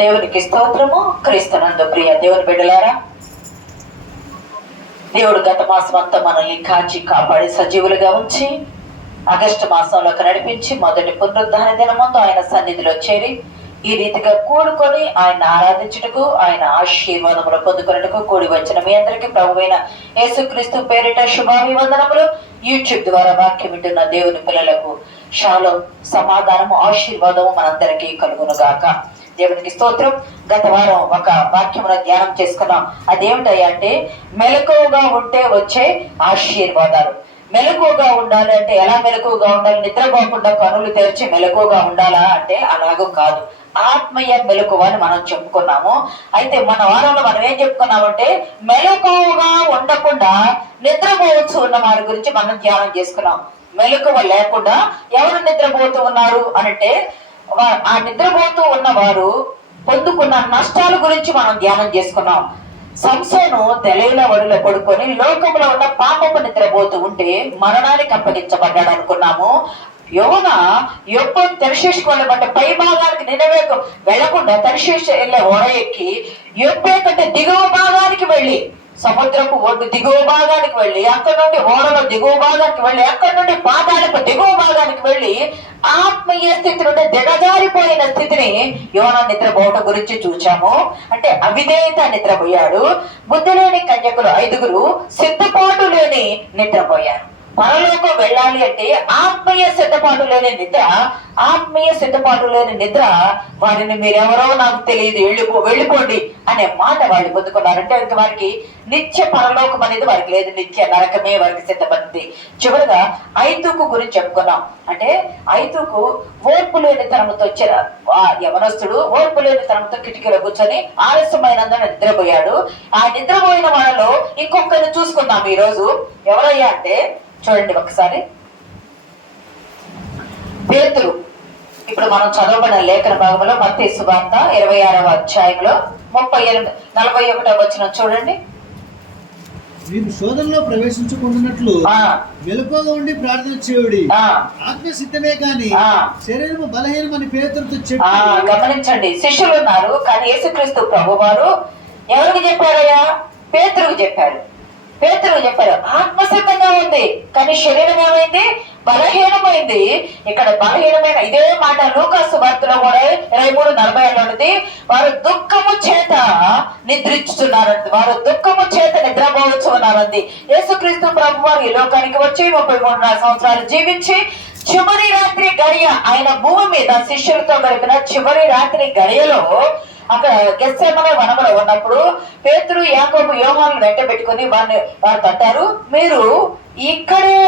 దేవునికి స్తోత్రము. క్రీస్తునందు ప్రియ దేవుని బిడ్డలారా, దేవుడు గత మాసం అంతా మనల్ని కాచి కాపాడి సజీవులుగా ఉంచి ఆగస్టు మాసంలోకి నడిపించి మొదటి పునరుద్ధాన దినమందు ఆయన సన్నిధిలో చేరి ఈ రీతిగా కూడుకొని ఆయన ఆరాధించుటకు, ఆయన ఆశీర్వాదములు పొందుకున్నట్టుకు కూడి వచ్చిన మీ అందరికీ ప్రభువైన యేసుక్రీస్తు పేరిట శుభాభివందనములు. యూట్యూబ్ ద్వారా వాక్యం వింటున్న దేవుని పిల్లలకు షాలోమ్, సమాధానము, ఆశీర్వాదము మనందరికీ కలుగును గాక. దేవునికి స్తోత్రం. గత వారం ఒక వాక్యమును ధ్యానం చేసుకున్నాం. అదేమిటయ్యా అంటే, మెలకువగా ఉంటే వచ్చే ఆశీర్వాదాలు. మెలకువగా ఉండాలి అంటే ఎలా మెలకువగా ఉండాలి? నిద్రపోకుండా కనులు తెరిచి మెలకువగా ఉండాలా అంటే అలాగూ కాదు. ఆత్మీయ మెలకువ అని మనం చెప్పుకున్నాము. అయితే మన వారంలో మనం ఏం చెప్పుకున్నామంటే, మెలకువగా ఉండకుండా నిద్రపోవచ్చు ఉన్న వారి గురించి మనం ధ్యానం చేసుకున్నాం. మెలకువ లేకుండా ఎవరు నిద్రపోతూ ఉన్నారు అంటే, ఆ నిద్రపోతూ ఉన్నవారు పొందుకున్న నష్టాల గురించి మనం ధ్యానం చేసుకున్నాం. సంసోను తెలీల ఒడిలో పడుకొని లోకంలో ఉన్న పాపపు నిద్రపోతూ ఉంటే మరణానికి అప్పగించబడ్డాడు అనుకున్నాము. యోన యొప్పు తెరశేషకు వెళ్ళమంటే పై భాగానికి నినవేకు వెళ్లకుండా తెరశేష వెళ్ళే ఓడ ఎక్కి యొప్పే కంటే దిగువ భాగానికి వెళ్ళి, సముద్రపు ఒడ్డు దిగువ భాగానికి వెళ్ళి, అక్కడి నుండి ఓడలో దిగువ భాగానికి వెళ్ళి, అక్కడి నుండి పాతాళపు దిగువ భాగానికి వెళ్ళి ఆత్మీయ స్థితి నుండి దిగజారిపోయిన స్థితిని యోన నిద్రపోవటం గురించి చూచాము. అంటే అవిధేయత నిద్రపోయాడు. బుద్ధి లేని కన్యకులు 5 సిద్ధపాటు లేని నిద్రపోయారు. పరలోకం వెళ్ళాలి అంటే ఆత్మీయ సిద్ధపాటు లేని నిద్ర, ఆత్మీయ సిద్ధపాటు లేని నిద్ర వారిని మీరెవరో నాకు తెలియదు, వెళ్ళిపోండి అనే మాట వాళ్ళు పొందుకున్నారంటే ఇంక వారికి నిత్య పరలోకం అనేది వారికి లేదు, నిత్య నరకమే వారికి సిద్ధపడింది. చివరిగా ఐతుకు గురించి చెప్పుకున్నాం. అంటే ఐతుకు ఓర్పు లేని తనముతో వచ్చిన యవనస్తుడు ఓర్పు లేని తనముతో కిటికీలో కూర్చొని ఆలస్యమైనందున నిద్రపోయాడు. ఆ నిద్రపోయిన వాళ్ళలో ఇంకొకరిని చూసుకున్నాం ఈ రోజు. ఎవరయ్యా అంటే చూడండి ఒకసారి, పేతురు. ఇప్పుడు మనం చదవబడిన లేఖన భాగంలో మత్తయి సువార్త 26వ అధ్యాయంలో 41వ వచనం చూడండి. మీరు శోధనలో ప్రవేశించకుండానట్లు మెలకువగా ఉండి ప్రార్థన చేయుడి, ఆత్మ సిద్ధమే కానీ శరీరము బలహీనమని పేతురుతో చెప్పి. గమనించండి, శిష్యులు ఉన్నారు కానీ యేసుక్రీస్తు ప్రభువారు ఎవరికి చెప్పారయ్యా? పేతురుకు చెప్పారు. పేతురుకు చెప్పారు ఆత్మసిద్ధంగా ఉంది కానీ శరీరం ఏమైంది? బలహీనమైంది. ఇక్కడ బలహీనమైన ఇదే మాట లూకాసు వార్తలో కూడా 23:40 ఉన్నది. వారు దుఃఖము చేత నిద్రించుతున్నారండి, వారు దుఃఖము చేత నిద్రపోవచ్చు ఉన్నారండి. యేసుక్రీస్తు ప్రభు వారు ఈ లోకానికి వచ్చి 33.5 సంవత్సరాలు జీవించి చివరి రాత్రి గడియ ఆయన భూమి మీద శిష్యులతో గడిపిన చివరి రాత్రి గడియలో అక్కడ గెత్సేమనే వనములో ఉన్నప్పుడు పేతురు, యాకోబు, యోహాను వెంట పెట్టుకుని వారు అంటారు, మీరు ఇక్కడే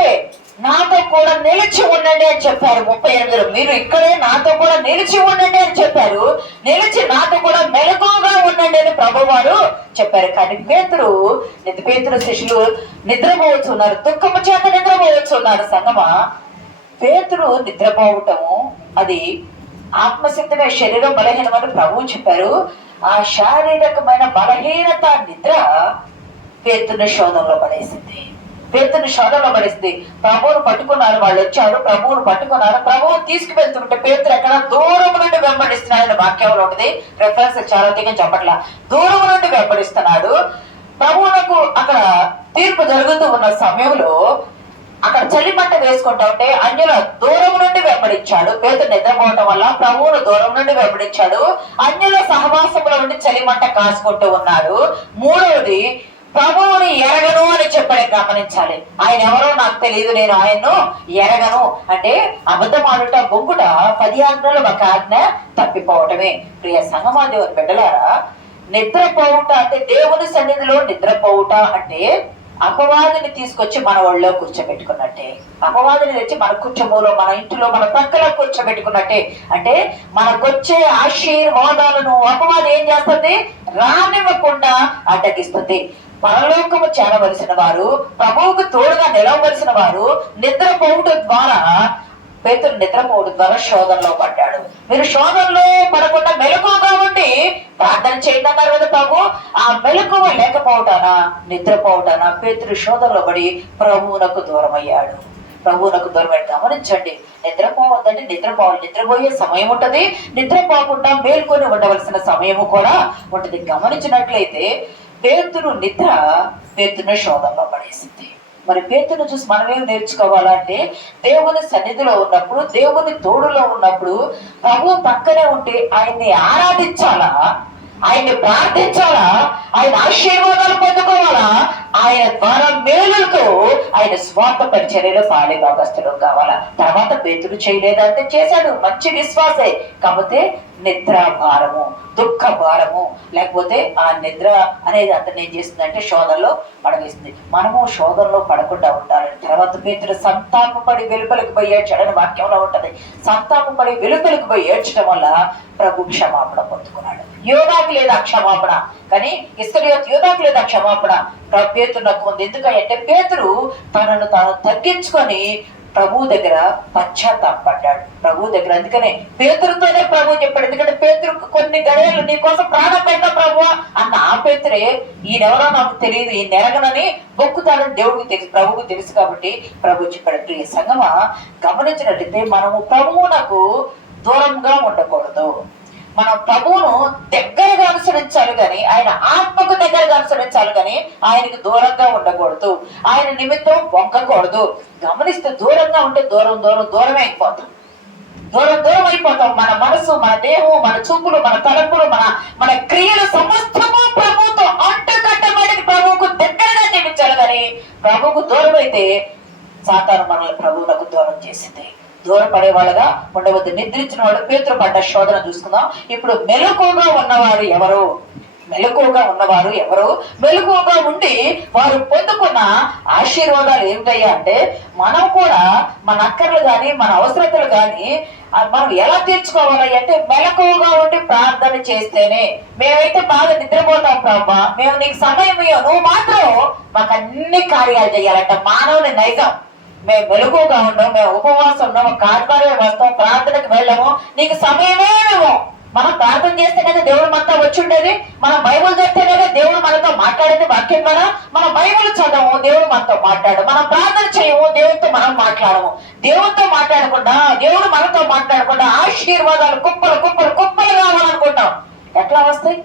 నాతో కూడా నిలిచి ఉండండి అని చెప్పారు. 38 మీరు ఇక్కడే నాతో కూడా నిలిచి ఉండండి అని చెప్పారు. నిలిచి నాతో కూడా మెలకువగా ఉండండి అని ప్రభువారు చెప్పారు. కానీ పేతురు శిష్యులు నిద్రపోవచ్చున్నారు, దుఃఖము చేత నిద్రపోవచ్చున్నారు. సంగమా, పేతురు నిద్రపోవటము అది ఆత్మసిద్ధమే, శరీరం బలహీనమని ప్రభువు చెప్పారు. ఆ శారీరకమైన బలహీనత నిద్ర పేతుని శోధనలో పడేసింది. ప్రభువును పట్టుకున్నారు. వాళ్ళు వచ్చారు, ప్రభువును పట్టుకున్నారు. ప్రభువును తీసుకువెళ్తుంటే పేతురు ఎక్కడ దూరం నుండి వెంబడిస్తున్నాడు. వాక్యంలో ఉంటుంది, రెఫరెన్స్ చాలా అధికంగా చెప్పట్లా. దూరం నుండి వెంబడిస్తున్నాడు. ప్రభువునకు అక్కడ తీర్పు జరుగుతూ ఉన్న సమయంలో అక్కడ చలిమంట వేసుకుంటా ఉంటే అన్యుల దూరం నుండి వెంబడించాడు. పేతురు నిద్రపోవటం వల్ల ప్రభువును దూరం నుండి వెంబడించాడు. అన్యుల సహవాసంలో ఉండి చలిమంట కాసుకుంటూ ఉన్నాడు. మూడవది, ప్రభువుని ఎరగను అని చెప్పాడు. గమనించాలి, ఆయన ఎవరో నాకు తెలియదు, నేను ఆయన్ను ఎరగను అంటే అబద్ధం ఆడుట, బొంగుట, 10 ఆజ్ఞలు ఒక ఆజ్ఞ తప్పిపోవటమే. ప్రియ సంగమా దేవుని బిడ్డలారా, నిద్రపోవుట అంటే దేవుని సన్నిధిలో నిద్రపోవుట అంటే అపవాదిని తీసుకొచ్చి మన ఒళ్ళో కూర్చోబెట్టుకున్నట్టే. అపవాదిని తెచ్చి మన కుటుంబంలో, మన ఇంటిలో, మన పక్కలో కూర్చోబెట్టుకున్నట్టే. అంటే మనకొచ్చే ఆశీర్వాదాలను అపవాది ఏం చేస్తుంది? రానివ్వకుండా అడ్డగిస్తుంది. పరలోకము చేరవలసిన వారు, ప్రభువుకు తోడుగా నిలవవలసిన వారు నిద్రపోవటం ద్వారా, పేతురు నిద్రపోవడం ద్వారా శోధనలో పడ్డాడు. మీరు శోధనలో పడకుండా మెలకువగా ఉండి ప్రార్థన చేయండి అన్నారు కదా ప్రభు. ఆ మెలకువ లేకపోవటానా, నిద్రపోవటానా పేతురు శోధనలో పడి ప్రభువునకు దూరం అయ్యాడు. ప్రభువునకు దూరమై గమనించండి. నిద్రపోవద్దంటే నిద్రపోవాలి. నిద్రపోయే సమయం ఉంటది, నిద్రపోకుండా మేల్కొని ఉండవలసిన సమయము కూడా ఉంటది. గమనించినట్లయితే పేతురు నిద్ర పేతురుని శోధనలో పడేసింది. మరి పేతురుని చూసి మనమేం నేర్చుకోవాలంటే, దేవుని సన్నిధిలో ఉన్నప్పుడు, దేవుని తోడులో ఉన్నప్పుడు, ప్రభు పక్కనే ఉంటే ఆయన్ని ఆరాధించాలా, ఆయన్ని ప్రార్థించాలా, ఆయన ఆశీర్వాదాలు పొందుకోవాలా, ఆయన ద్వారా మేలుతో ఆయన స్వార్థ పరిచర్యలో పాలే భాగస్థులు కావాలా. తర్వాత పేతురు చేయలేదంటే చేశాడు, మంచి విశ్వాసే. కాకపోతే నిద్ర భారము, దుఃఖ భారము, లేకపోతే ఆ నిద్ర అనేది అతను ఏం చేస్తుందంటే శోధనలో పడవేస్తుంది. మనము శోధనలో పడకుండా ఉండాలని. తర్వాత పేతురు సంతాపపడి వెలుపలికి పోయి ఏడ్చాడని వాక్యంలో ఉంటది. సంతాపపడి వెలుపలికి పోయి ఏడ్చడం వల్ల ప్రభు క్షమాపణ పొందుకున్నాడు. యోధాకు లేదా క్షమాపణ, కానీ ఇస్కరియోతు యోధాకు లేదా క్షమాపణ, పేతురునకు ఉంది. ఎందుకంటే పేతురు తనను తాను తగ్గించుకొని ప్రభు దగ్గర పశ్చాత్తాపడ్డాడు. ప్రభు దగ్గర, అందుకనే పేతురుతోనే ప్రభు చెప్పాడు. ఎందుకంటే పేతురు కొన్ని గడియలు నీ కోసం ప్రాణం పెడతా ప్రభు అన్న ఆ పేతురే ఈయనెవరో నాకు తెలియదు, ఈ నెరగనని బొక్కుతాడని దేవుడికి తెలుసు, ప్రభువుకు తెలుసు. కాబట్టి ప్రభు చెప్పాడు. ప్రియ సంగమా, గమనించినట్లయితే మనము ప్రభువునకు దూరంగా ఉండకూడదు. మనం ప్రభువును దగ్గరగా అనుసరించాలి కానీ, ఆయన ఆత్మకు దగ్గరగా అనుసరించాలి కానీ ఆయనకు దూరంగా ఉండకూడదు. ఆయన నిమిత్తం వంకకూడదు. గమనిస్తే దూరంగా ఉంటే దూరమే అయిపోతాం. దూరం అయిపోతాం. మన మనసు, మన దేహం, మన చూపులు, మన తలంపులు, మన క్రియలు సమస్తము ప్రభువుతో అంటుకట్టబడి ప్రభువుకు దగ్గరగా జీవించాలి కానీ, ప్రభువుకు దూరం అయితే సాతాను మనల్ని ప్రభువునకు దూరం చేసింది. దూరపడే వాళ్ళగా ఉండవద్దు. నిద్రించిన వాడు పేతురు పడ్డ శోధన చూసుకుందాం. ఇప్పుడు మెలకువగా ఉన్నవారు ఎవరు? మెలకువగా ఉండి వారు పొందుకున్న ఆశీర్వాదాలు ఏమిటయ్యా అంటే, మనం కూడా మన అక్కర్లు కానీ మన అవసరతలు కానీ మనం ఎలా తీర్చుకోవాలి అంటే, మెలకువగా ఉండి ప్రార్థన చేస్తేనే. మేమైతే బాగా నిద్రపోతాం ప్రభా, మేము నీకు సమయం ఇవ్వం, నువ్వు మాత్రం మాకు అన్ని కార్యాలు చేయాలంట. మానవుని నైజం. మేము మెలకువగా ఉన్నాం, మేము ఉపవాసం ఉన్నాము, కార్యాలయం వస్తాం, ప్రార్థనకు వెళ్ళాము, నీకు సమయమే మేము. మనం ప్రార్థన చేస్తే కదా దేవుడు మనతో వచ్చి ఉండేది. మనం బైబుల్ చదివితే కదా దేవుడు మనతో మాట్లాడేది వాక్యం ద్వారా. మనం బైబుల్ చదవము, దేవుడు మనతో మాట్లాడు. మనం ప్రార్థన చేయము, దేవుడితో మనం మాట్లాడము. దేవుడితో మాట్లాడకుండా, దేవుడు మనతో మాట్లాడకుండా ఆశీర్వాదాలు కుప్పలు కావాలనుకుంటాం. ఎట్లా వస్తాయి?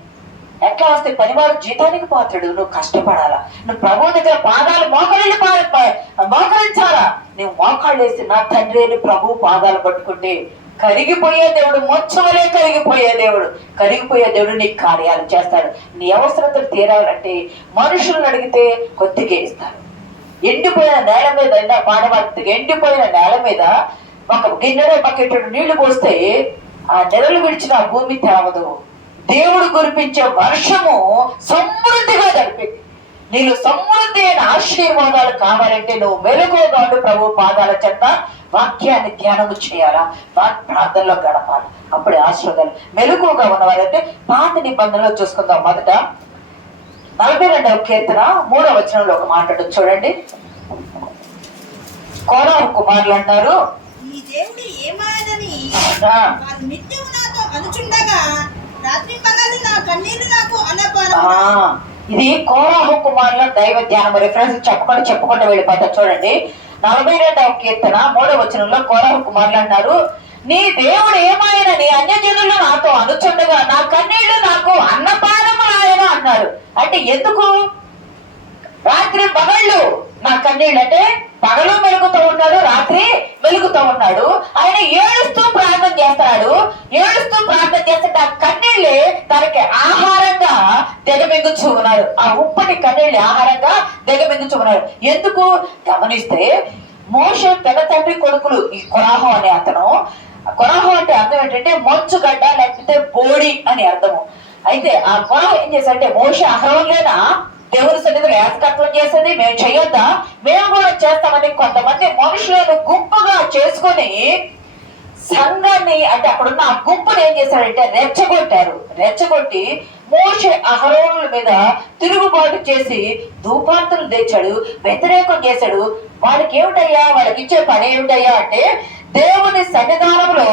పనివాడు జీతానికి పాత్రుడు. నువ్వు కష్టపడాలా, నువ్వు ప్రభు దగ్గర పాదాలు మోకరించాలా. నువ్వు మోకాళ్ళు వేసి నా తండ్రి అని ప్రభు పాదాలు పట్టుకుంటే కరిగిపోయే దేవుడు, మొచ్చవలే కరిగిపోయే దేవుడు నీకు కార్యాలు చేస్తాడు. నీ అవసరతలు తీరాలంటే మనుషులను అడిగితే కొద్దిగా ఇస్తారు. ఎండిపోయిన నేల మీద, పాడబడుతుంది, ఎండిపోయిన నేల మీద ఒక గిన్నెలో బకెట్ నీళ్లు పోస్తే ఆ నెలలు విడిచిన ఆ భూమి తేవదు. దేవుడు కురిపించే వర్షము సమృద్ధిగా జరిపింది. నీకు సమృద్ధి అయిన ఆశీర్వాదాలు కావాలంటే నువ్వు మెలకువగా ఉండి ప్రభు పాదాల చెంత వాక్యాన్ని ధ్యానము చేయాలా, ప్రార్థనలో గడపాలి. అప్పుడే ఆశీర్వాదాలు. మెలకువగా ఉన్నవారంటే పాత నిబంధనలో చూసుకుందాం. మొదట 42వ కీర్తన 3వ వచనంలో ఒక మాట చూడండి. కోరాహు కుమారులు అన్నారు, ఈ దేవుడు ఏమాయనని నిత్యము నాతో అనుచుండగా రాత్రి పగలు నా కన్నీరు నాకు అనపారము. ఇది కోరాహు కుమారుల దైవ ధ్యానం. రిఫరెన్స్ చెప్పుకుంటూ వెళ్ళిపోతారు. చూడండి 42వ కీర్తన 3వ వచనంలో కోరాహు కుమారులు అన్నారు, నీ దేవుడు ఏమాయనని అన్యజనులు నాతో అనుచుండగా నా కన్నీళ్లు నాకు అన్నపానములాయన అన్నారు. అంటే ఎందుకు? రాత్రి పగళ్ళు నా కన్నీళ్ళు అంటే పగలు మెలుగుతూ ఉన్నాడు, రాత్రి వెలుగుతూ ఉన్నాడు. ఆయన ఏడుస్తూ ప్రార్థన చేస్తాడు. చేస్తే ఆ కన్నీళ్ళే తనకి ఆహారంగా దిగమింగుచూ ఉన్నారు. ఆ ఉప్పటి కన్నీళ్ళే ఆహారంగా దిగమింగుచూ ఉన్నారు. ఎందుకు గమనిస్తే, మోషే పెద్ద తండ్రి కొడుకులు ఈ కొరాహు అనే అతను. కొరాహు అంటే అర్థం ఏంటంటే మంచుగడ్డ, లేకపోతే బోడి అని అర్థము. అయితే ఆ కొరాహు ఏం చేశాడంటే, మోషే అహరోన్లేనా దేవుని సన్నిధిలో యాజకత్వం చేసేది, మేము చేయొద్దా? మేము కూడా చేస్తామని కొంతమంది మనుషులను గుంపుగా చేసుకొని సంఘాన్ని, అంటే అక్కడున్న ఆ గుంపును ఏం చేశాడంటే రెచ్చగొట్టి మోషే అహరోనుల మీద తిరుగుబాటు చేసి ధూపార్తులు తెచ్చాడు, వ్యతిరేకం చేశాడు. వాళ్ళకి ఇచ్చే పని ఏమిటయ్యా అంటే, దేవుని సన్నిధానంలో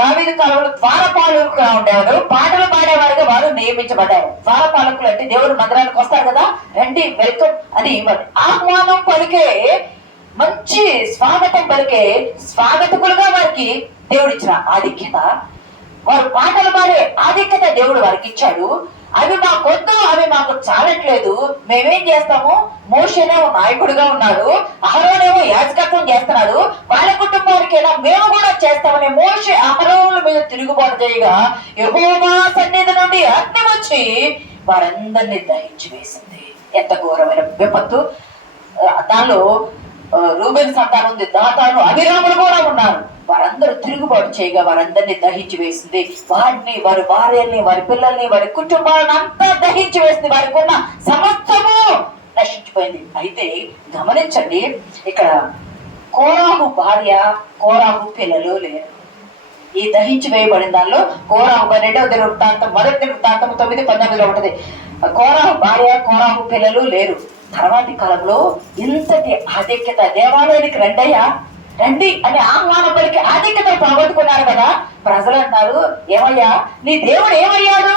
దావీదు కాలంలో ద్వారపాలకులుగా ఉండేవారు, పాటలు పాడేవారుగా వారు నియమించబడ్డారు. ద్వారపాలకులు అంటే దేవుడు మందిరానికి వస్తారు కదా, రండి వెల్కమ్ అని ఆహ్వానం పలికే మంచి స్వాగతం పలికే స్వాగతకులుగా వారికి దేవుడు ఇచ్చిన ఆధిక్యత, వారు పాటలు పాడే ఆధిక్యత దేవుడు వారికి ఇచ్చాడు. అవి మాకొద్దు, అవి మాకు చాలట్లేదు, మేమేం చేస్తాము, మోషేనేమో నాయకుడిగా ఉన్నాడు, అహరోనేమో యాజకత్వం చేస్తున్నాడు, వాళ్ళ కుటుంబానికైనా మేము కూడా చేస్తామని మోషే అహరోనుల మీద తిరుగుబాటు చేయగా యెహోవా సన్నిధి నుండి అగ్ని వచ్చి వారందరినీ దహించి వేసింది. ఎంత ఘోరమైన విపత్తు! దానిలో రూబేను సంతానం ఉంది, దాతాను, అభిరాములు కూడా ఉన్నారు. వారందరూ తిరుగుబాటు చేయగా వారందరినీ దహించి వేసింది. వారిని, వారి భార్యల్ని, వారి పిల్లల్ని, వారి కుటుంబాలను అంతా దహించి వేసింది. వారికి ఉన్న సమస్తము నశించిపోయింది. అయితే గమనించండి, ఇక్కడ కోరాహు భార్య, కోరాహు పిల్లలు లేరు. ఈ దహించి వేయబడిన దానిలో కోరాహు 2వ దినవృత్తాంతం 1వ దినవృత్తాంతం 9:19 ఉంటది. కోరాహు భార్య, కోరాహు పిల్లలు లేరు. తర్వాతి కాలంలో ఇంతటి ఆధిక్యత, దేవాలయానికి రండి అని ఆహ్వానం పలికి ఆధిక్యతను పోగొట్టుకున్నారు కదా. ప్రజలు అంటారు, ఏమయ్యా నీ దేవుడు ఏమయ్యాడు,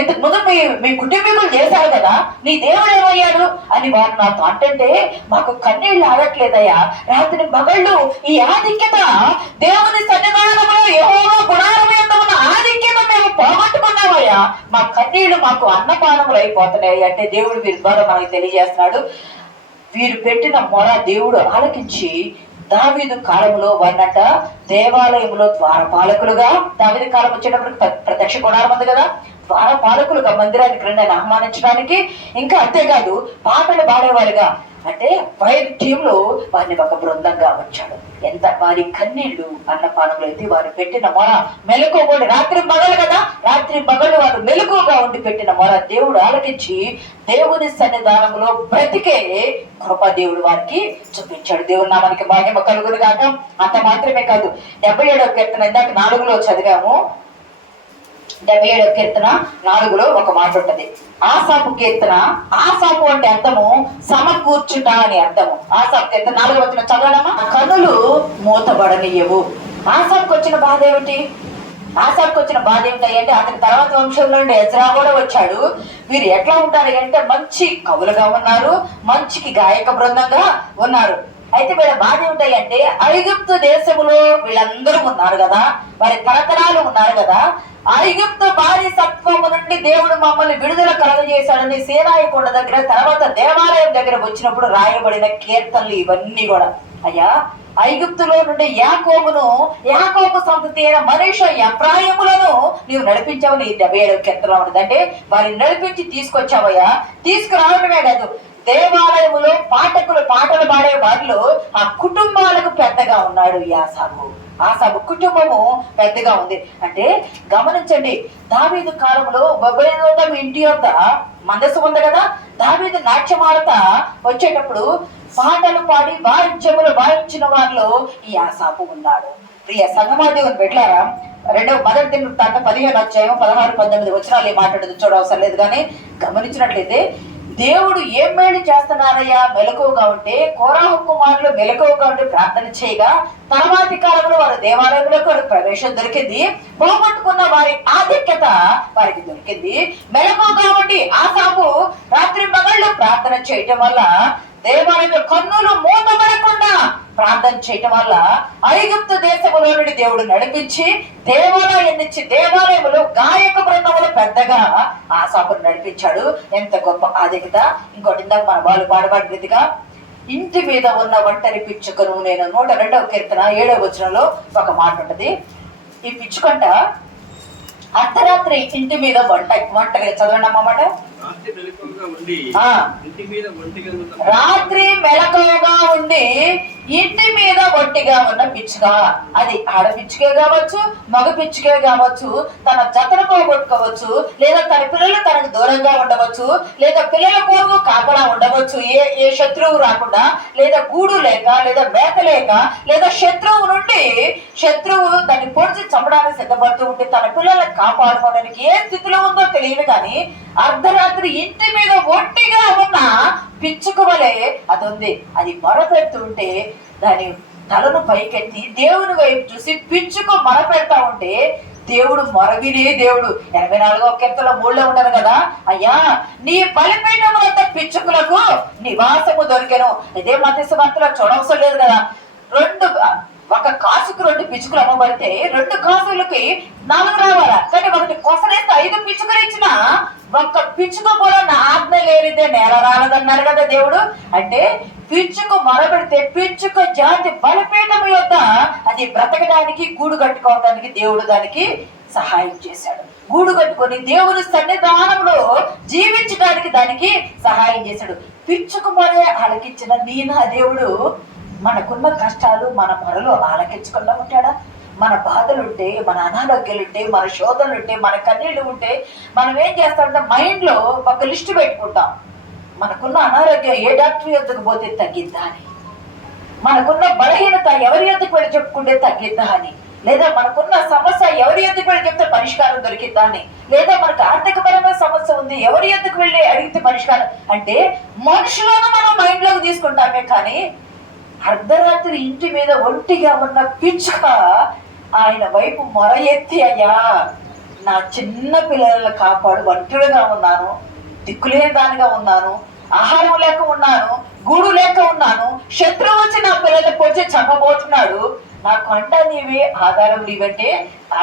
ఇంతకు ముందు మీ కుటుంబీకులు చేశారు కదా, నీ దేవుడు ఏమయ్యాడు అని వారు నాతో అంటుంటే మాకు కన్నీళ్లు ఆగట్లేదయ్యా. రాత్రి మగళ్ళు ఈ ఆధిక్యత, దేవుని సన్నిధానంలో యెహోవా గుడారం యందు ఉన్న ఆధిక్యత మేము పోగొట్టుకున్నామయ్యా, మా కన్నీళ్లు మాకు అన్నపానములు అయిపోతున్నాయి అంటే దేవుడు వీరి ద్వారా మనకు తెలియజేస్తున్నాడు. వీరు పెట్టిన మొర దేవుడు ఆలకించి దావీదు కాలంలో వారినట దేవాలయంలో ద్వారపాలకులుగా, దావీదు కాలం వచ్చేటప్పుడు ప్రత్యక్ష గుడారం ఉంది కదా, ద్వారపాలకులుగా మందిరానికి రండి అని ఆహ్వానించడానికి, ఇంకా అంతేకాదు పాటలు పాడేవారుగా, అంటే వైర్ టీంలో వారిని ఒక బృందంగా వచ్చాడు. ఎంత వారి కన్నీళ్లు అన్నపానములు అయితే వారు పెట్టిన మొర మెలకువగా, రాత్రి పగలు కదా, రాత్రి పగలు వారు మెలకువగా ఉండి పెట్టిన మొర దేవుడు ఆలకించి దేవుని సన్నిధానంలో బ్రతికే కృప దేవుడు వారికి చూపించాడు. దేవుడు నామానికి మహిమ కలుగును గాక. అంత మాత్రమే కాదు, 77వ కీర్తన ఇందాక 4లో చదివాము. 77వ కీర్తన 4లో ఒక మాట ఉంటది, ఆసాపు కీర్తన. ఆసాపు అంటే అర్థము సమకూర్చుట అని అర్థము. ఆసాపు కీర్తన 4వ వచనం చదవడమా. కనులు మూతబడనియవు. ఆసాపుకి వచ్చిన బాధ ఏమిటి? ఆసాపుకి వచ్చిన బాధ ఏమిటి అంటే అతని తర్వాత వంశంలో నుండి ఎజ్రా కూడా వచ్చాడు. వీరు ఎట్లా ఉంటారు అంటే మంచి కవులుగా ఉన్నారు, మంచికి గాయక బృందంగా ఉన్నారు. అయితే వీళ్ళ బాధ ఏమిటాయి అంటే ఐగుప్తు దేశములో వీళ్ళందరూ ఉన్నారు కదా, వారి తరతరాలు ఉన్నారు కదా, ఐగుప్తు బానిసత్వము నుండి దేవుడు మమ్మల్ని విడుదల కలుగజేశాడని సీనాయి కొండ దగ్గర, తర్వాత దేవాలయం దగ్గర వచ్చినప్పుడు రాయబడిన కీర్తనలు ఇవన్నీ కూడా. అయ్యా ఐగుప్తులో నుండి యాకోబు సంతతి అయిన మనీష ఎఫ్రాయిములను నీవు నడిపించావు. నీ 77వ కీర్తనలో ఉంటుంది. అంటే వారిని నడిపించి తీసుకొచ్చావయ్యా. తీసుకురావడమే కాదు, దేవాలయములో పాటలు పాడే వారిలో ఆ కుటుంబాలకు పెద్దగా ఉన్నాడు ఈ ఆసాపు కుటుంబము పెద్దగా ఉంది. అంటే గమనించండి, దావీదు కాలంలో ఒబేదోము ఇంటి యొక్క మందస్సు ఉంది కదా, దావీదు నాట్యమాడత వచ్చేటప్పుడు పాటలు పాడి వాయిద్యములు వాయించిన వారిలో ఈ ఆసాపు ఉన్నాడు. ప్రియ సంగమాదేవుని పెట్టారా, 1వ దినవృత్తాంతం 15:16-18 వచనాలు మాట్లాడదు చూడవసరం లేదు. కానీ గమనించినట్లయితే దేవుడు ఏం మేలు చేస్తున్నారయ్యా మెలకువగా ఉంటే, కోరాహు కుమారులు మెలకువగా ఉంటే ప్రార్థన చేయగా తర్వాతి కాలంలో వారు దేవాలయంలోకి ప్రవేశం దొరికింది. పోగొట్టుకున్న వారి ఆధిక్యత వారికి దొరికింది. మెలకువగా ఉండి ఆసాపు రాత్రి పగళ్ళు ప్రార్థన చేయటం వల్ల, దేవాలయంలో కన్నులు మూతపడకుండా ప్రార్థన చేయటం వల్ల ఐగుప్తు దేశములో నుండి దేవుడు నడిపించి దేవాలయములో గాయక బృందములు పెద్దగా ఆసాపును నడిపించాడు. ఎంత గొప్ప ఆధిక్యత! ఇంకోటి ఇందాక మన వాళ్ళు పాడబడిన రీతిగా ఇంటి మీద ఉన్న ఒంటరి పిచ్చుకను నేను 102వ కీర్తన 7వ వచనంలో ఒక మాట ఉంటది. ఈ పిచ్చుకంట అర్ధరాత్రి ఇంటి మీద వంటగా చదవండి అన్నమాట. రాత్రి మెలకువగా ఉండి ఇంటి మీద ఒంటిగా ఉన్న పిచ్చుక, అది ఆడ పిచ్చుకే కావచ్చు, మగ పిచ్చుకే కావచ్చు, తన జతను పోగొట్టుకోవచ్చు, లేదా తన పిల్లలు తనకు దూరంగా ఉండవచ్చు, లేదా పిల్లల కొరకు కాపలా ఉండవచ్చు, ఏ శత్రువు రాకుండా, లేదా గూడు లేక, లేదా మేత లేక, లేదా శత్రువు దాన్ని పొడిచి చంపడానికి సిద్ధపడుతూ ఉంటే తన పిల్లలను కాపాడుకోవడానికి ఏ స్థితిలో ఉందో తెలియదు. కానీ అర్ధరాత్రి ఇంటి మీద ఒంటిగా ఉన్న పిచ్చుక వలె అది ఉంది. అది మొరపెడుతుంటే దాని తలను పైకెత్తి దేవుని వైపు చూసి పిచ్చుక మొరపెడతా ఉంటే దేవుడు మొరవినే దేవుడు. 84వ కీర్తనలో 3లో ఉంటారు కదా, అయ్యా నీ బలిపీఠములంత పిచ్చుకులకు నివాసము దొరికెను. ఇదే మత్తయి వార్తలో చూడవసరం లేదు కదా, ఒక కాసుకు 2 పిచ్చుకలు అమ్మబడితే 2 కాసులకి 4 రావాలా, కానీ ఒకటి కొసరేస్తే 5 పిచ్చుకలు ఇచ్చిన ఒక్క పిచ్చుక కూడా నా ఆజ్ఞ లేనిదే నేల రాలదన్నారు కదా దేవుడు. అంటే పిచ్చుక మొరబెడితే పిచ్చుక జాతి బలిపీఠం యొద్ద అది బ్రతకడానికి గూడు కట్టుకోవడానికి దేవుడు దానికి సహాయం చేశాడు. గూడు కట్టుకొని దేవుని సన్నిధానంలో జీవించడానికి దానికి సహాయం చేశాడు. పిచ్చుక మొరే ఆలకించిన నా దేవుడు మనకున్న కష్టాలు మన మొరలో ఆలకించకుండా ఉంటాడా? మన బాధలుంటే, మన అనారోగ్యాలుంటే, మన శోధనలుంటే, మన కన్నీళ్లు ఉంటే మనం ఏం చేస్తామంటే మైండ్లో ఒక లిస్టు పెట్టుకుంటాం. మనకున్న అనారోగ్యం ఏ డాక్టర్ యొద్దకు పోతే తగ్గిద్దా అని, మనకున్న బలహీనత ఎవరి యొద్దకు వెళ్ళి చెప్పుకుంటే తగ్గిద్దా అని, లేదా మనకున్న సమస్య ఎవరి యొద్దకు వెళ్ళి చెప్తే పరిష్కారం దొరికిద్దా అని, లేదా మనకు ఆర్థికపరమైన సమస్య ఉంది ఎవరి యొద్దకు వెళ్ళి అడిగితే పరిష్కారం అంటే మనుషులను మనం మైండ్లోకి తీసుకుంటామే. కానీ అర్ధరాత్రి ఇంటి మీద ఒంటిగా ఉన్న పిచ్చుక ఆయన వైపు మొర ఎత్తి, అయ్యా నా చిన్న పిల్లలను కాపాడు, ఒంటరిగా ఉన్నాను, దిక్కులేని దానిగా ఉన్నాను, ఆహారం లేక ఉన్నాను, గూడు లేక ఉన్నాను, శత్రువు వచ్చి నా పిల్లల్ని పొడిచి చంపబోతున్నాడు, నాకు అండ నీవే, ఆధారం నీవంటే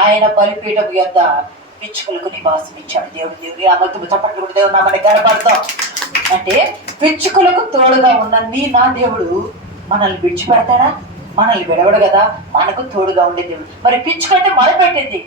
ఆయన బలిపీఠం యొద్ద పిచ్చుకలకు నివాసం ఇచ్చాడు దేవుడు. దేవుడి అమృతము చప్పట్లు కూడా దేవుడు నామని గనపడతాం. అంటే పిచ్చుకలకు తోడుగా ఉన్న నా దేవుడు మనల్ని విడిచిపెడతాడా? మనల్ని విడవడు కదా, మనకు తోడుగా ఉండే దేవుడు. మరి పిచ్చుకంటే మొరపెట్టింది,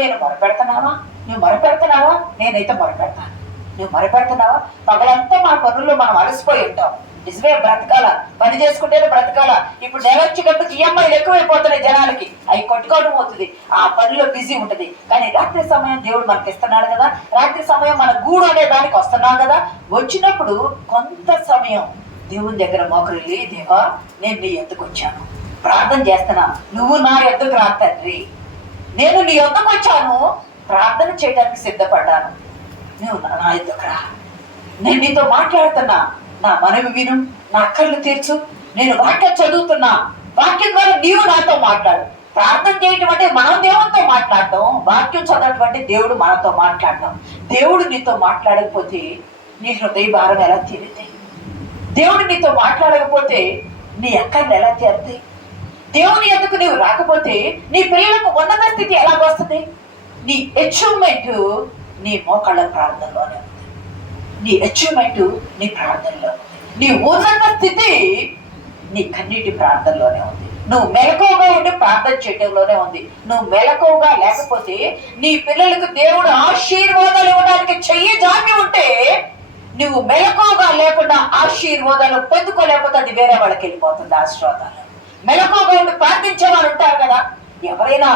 నేను మొరపెడుతున్నావా? నువ్వు మొరపెడుతున్నావా? నేనైతే మొరపెడతాను. నువ్వు మొరపెడుతున్నావా? పగలంతా మన పనుల్లో మనం అలసిపోయి ఉంటాం. నిజమే, బ్రతకాల, పని చేసుకుంటేనే బ్రతకాల. ఇప్పుడు నెల వచ్చేటప్పుడు ఈఎంఐలు ఎక్కువైపోతున్నాయి జనాలకి, అవి కొట్టుకోవడం అవుతుంది, ఆ పనిలో బిజీ ఉంటుంది. కానీ రాత్రి సమయం దేవుడు మనకి ఇస్తున్నాడు కదా, రాత్రి సమయం మన గూడు అనే దానికి వస్తున్నాం కదా. వచ్చినప్పుడు కొంత సమయం దేవుని దగ్గర మోకరిల్లి, దేవా నేను నీ ఎద్దుకు వచ్చాను, ప్రార్థన చేస్తున్నా, నువ్వు నా ఎద్దుకు రా తండ్రి, నేను నీ ఎద్దుకు వచ్చాను, ప్రార్థన చేయడానికి సిద్ధపడ్డాను, నువ్వు నా ఎద్దుకు రా, నేను నీతో మాట్లాడుతున్నా, నా మనవి విను, నా అక్కర్లు తీర్చు, నేను వాక్యం చదువుతున్నా, వాక్యం ద్వారా నీవు నాతో మాట్లాడు. ప్రార్థన చేయటం అంటే మనం దేవునితో మాట్లాడటం, వాక్యం చదవటం అంటే దేవుడు మనతో మాట్లాడటం. దేవుడు నీతో మాట్లాడకపోతే నీ హృదయ భారం ఎలా తీరుతాయి? దేవుడు నీతో మాట్లాడకపోతే నీ అక్కర్లు ఎలా తీరుతాయి? దేవుని ఎదుకు నీవు రాకపోతే నీ పిల్లలకు ఉన్నత స్థితి ఎలాగొస్తుంది? నీ అచీవ్మెంట్ నీ మోకాళ్ళ ప్రార్థనలోనే ఉంది, నీ అచీవ్మెంట్ నీ ప్రార్థనలో ఉంది, నీ ఉన్నత స్థితి నీ కన్నీటి ప్రార్థనలోనే ఉంది. నువ్వు మెలకువగా ఉండి ప్రార్థన చేయడంలోనే ఉంది. నువ్వు మెలకువగా లేకపోతే నీ పిల్లలకు దేవుడు ఆశీర్వాదాలు ఇవ్వడానికి చెయ్యి జామి ఉంటే, నువ్వు మెలకువగా లేకుండా ఆశీర్వాదాలు పొందుకోలేకపోతే అది వేరే వాళ్ళకి వెళ్ళిపోతుంది. ఆశీర్వాదాలు మెలకువగా ఉండి ప్రార్థించే వాళ్ళు ఉంటారు కదా. ఎవరైనా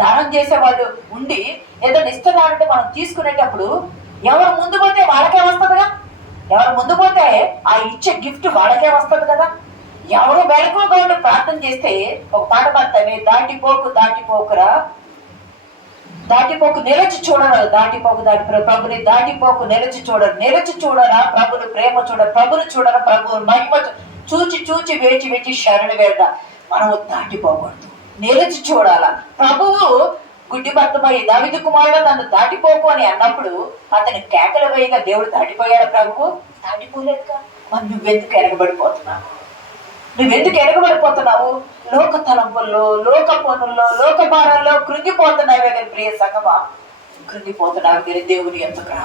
దానం చేసే వాళ్ళు ఉండి ఏదైనా ఇస్తున్నారంటే మనం తీసుకునేటప్పుడు ఎవరు ముందు పోతే వాళ్ళకే వస్తుందిగా, ఎవరు ముందు పోతే ఆ ఇచ్చే గిఫ్ట్ వాళ్ళకే వస్తుంది కదా. ఎవరు మెలకువగా ఉండి ప్రార్థన చేస్తే ఒక పాట పడతామే, దాటిపోకురా, దాటిపోకు నిలచి చూడరా, ప్రభుని దాటిపోకు నిలచి చూడరా, ప్రభుని ప్రేమ ప్రభుని చూడరా, ప్రభు మహిమ చూచి వేచి శరణు వేడ. మనము దాటిపోకూడదు, నిలచి చూడాల. ప్రభువు గుడ్డిబద్దమై దావీదు కుమారుడు నన్ను దాటిపోకు అని అన్నప్పుడు అతని కేకలు వేయగా దేవుడు దాటిపోయాడు. ప్రభువు దాటిపోలేదుగా. మరి నువ్వెందుకు ఎరగబడిపోతున్నావు? లోక తలంపుల్లో, లోక పనుల్లో, లోక భారాల్లో కృంగిపోతున్నావే కానీ ప్రియ సంగమా, కృంగిపోతున్నావు కానీ దేవుని ఎందుకు రా.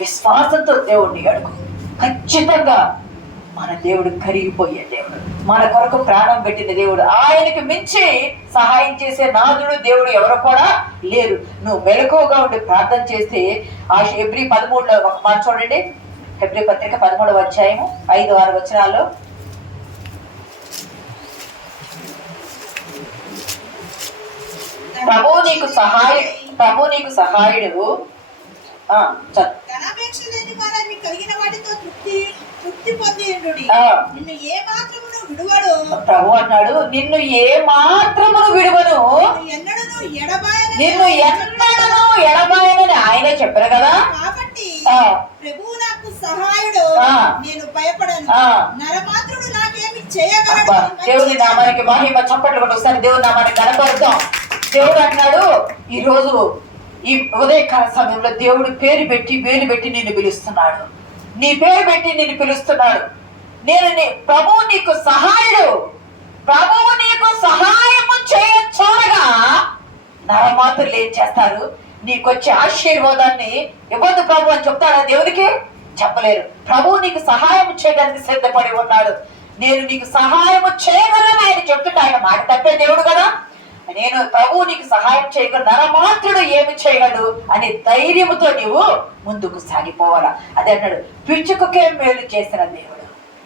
విశ్వాసంతో దేవుడిని అడుగు. ఖచ్చితంగా మన దేవుడు కరిగిపోయే దేవుడు, మన కొరకు ప్రాణం పెట్టిన దేవుడు. ఆయనకి మించి సహాయం చేసే నాదుడు దేవుడు ఎవరు కూడా లేరు. నువ్వు మెలకువగా ఉండి ప్రార్థన చేస్తే ఆ హెబ్రీ 13లో ఒక మాట చూడండి. హెబ్రీ పత్రిక 13వ అధ్యాయము 5-6 వచనాల్లో, ప్రభు నీకు సహాయుడు ప్రభు అన్నాడు, నిన్ను ఏ మాత్రమును విడువను, నిన్ను ఎన్నడను ఎడబాయనని ఆయనే చెప్పారు కదా. ప్రభువు నాకు సహాయుడు, నేను భయపడను, నరమాత్రుడు నాకేమి చేయగలడు. దేవుని నామానికి మహిమ. చప్పట్లు కొట్టి ఒకసారి దేవుని నామానికి కనపడతాం. దేవుడు అన్నాడు, ఈరోజు ఈ ఉదయకాల సమయంలో దేవుడు పేరు పెట్టి నిన్ను పిలుస్తున్నాడు. నీ పేరు పెట్టి నిన్ను పిలుస్తున్నాడు. ప్రభువు నీకు సహాయుడు. ప్రభువు నీకు సహాయము చూడగా నరమాతులు ఏం చేస్తారు? నీకొచ్చే ఆశీర్వాదాన్ని ఇవ్వద్దు ప్రభు అని చెప్తాడా దేవుడికి? చెప్పలేరు. ప్రభువు నీకు సహాయం చేయడానికి సిద్ధపడి ఉన్నాడు. నేను నీకు సహాయము చేయగలను ఆయన చెప్తుంటే ఆయన మాట తప్పే దేవుడు కదా. నేను ప్రభువు నీకు సహాయం చేయగలను, నరమాత్రుడు ఏమి చేయగలడు అనే ధైర్యంతో నీవు ముందుకు సాగిపోవాలా. అదే అన్నాడు, పిచ్చుకకే మేలు చేసిన దేవుడు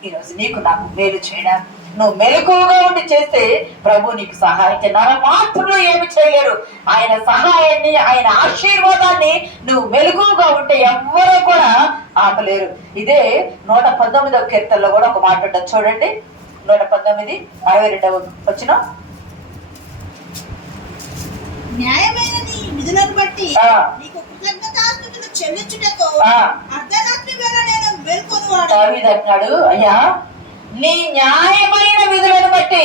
ఈరోజు నీకు నాకు మేలు చేయడా? నువ్వు మెలకువగా ఉండి చేస్తే ప్రభు నీకు సహాయం చేయ. నరమాత్రులు ఏమి చేయలేరు. ఆయన సహాయాన్ని, ఆయన ఆశీర్వాదాన్ని నువ్వు మెలకువగా ఉంటే ఎవ్వరూ కూడా ఆపలేరు. ఇదే 119వ కీర్తనలో కూడా ఒక మాట ఉంటుంది చూడండి. 119 62వ వచనం. న్యాయమైన నీ విధులను బట్టి నీకు కృతజ్ఞతాస్తుతులు చెల్లించుటకు అర్ధరాత్రి వేళ నేను మేల్కొనివాడు. దావీదు అంటున్నాడు, అయ్యా నీ న్యాయమైన విధులను బట్టి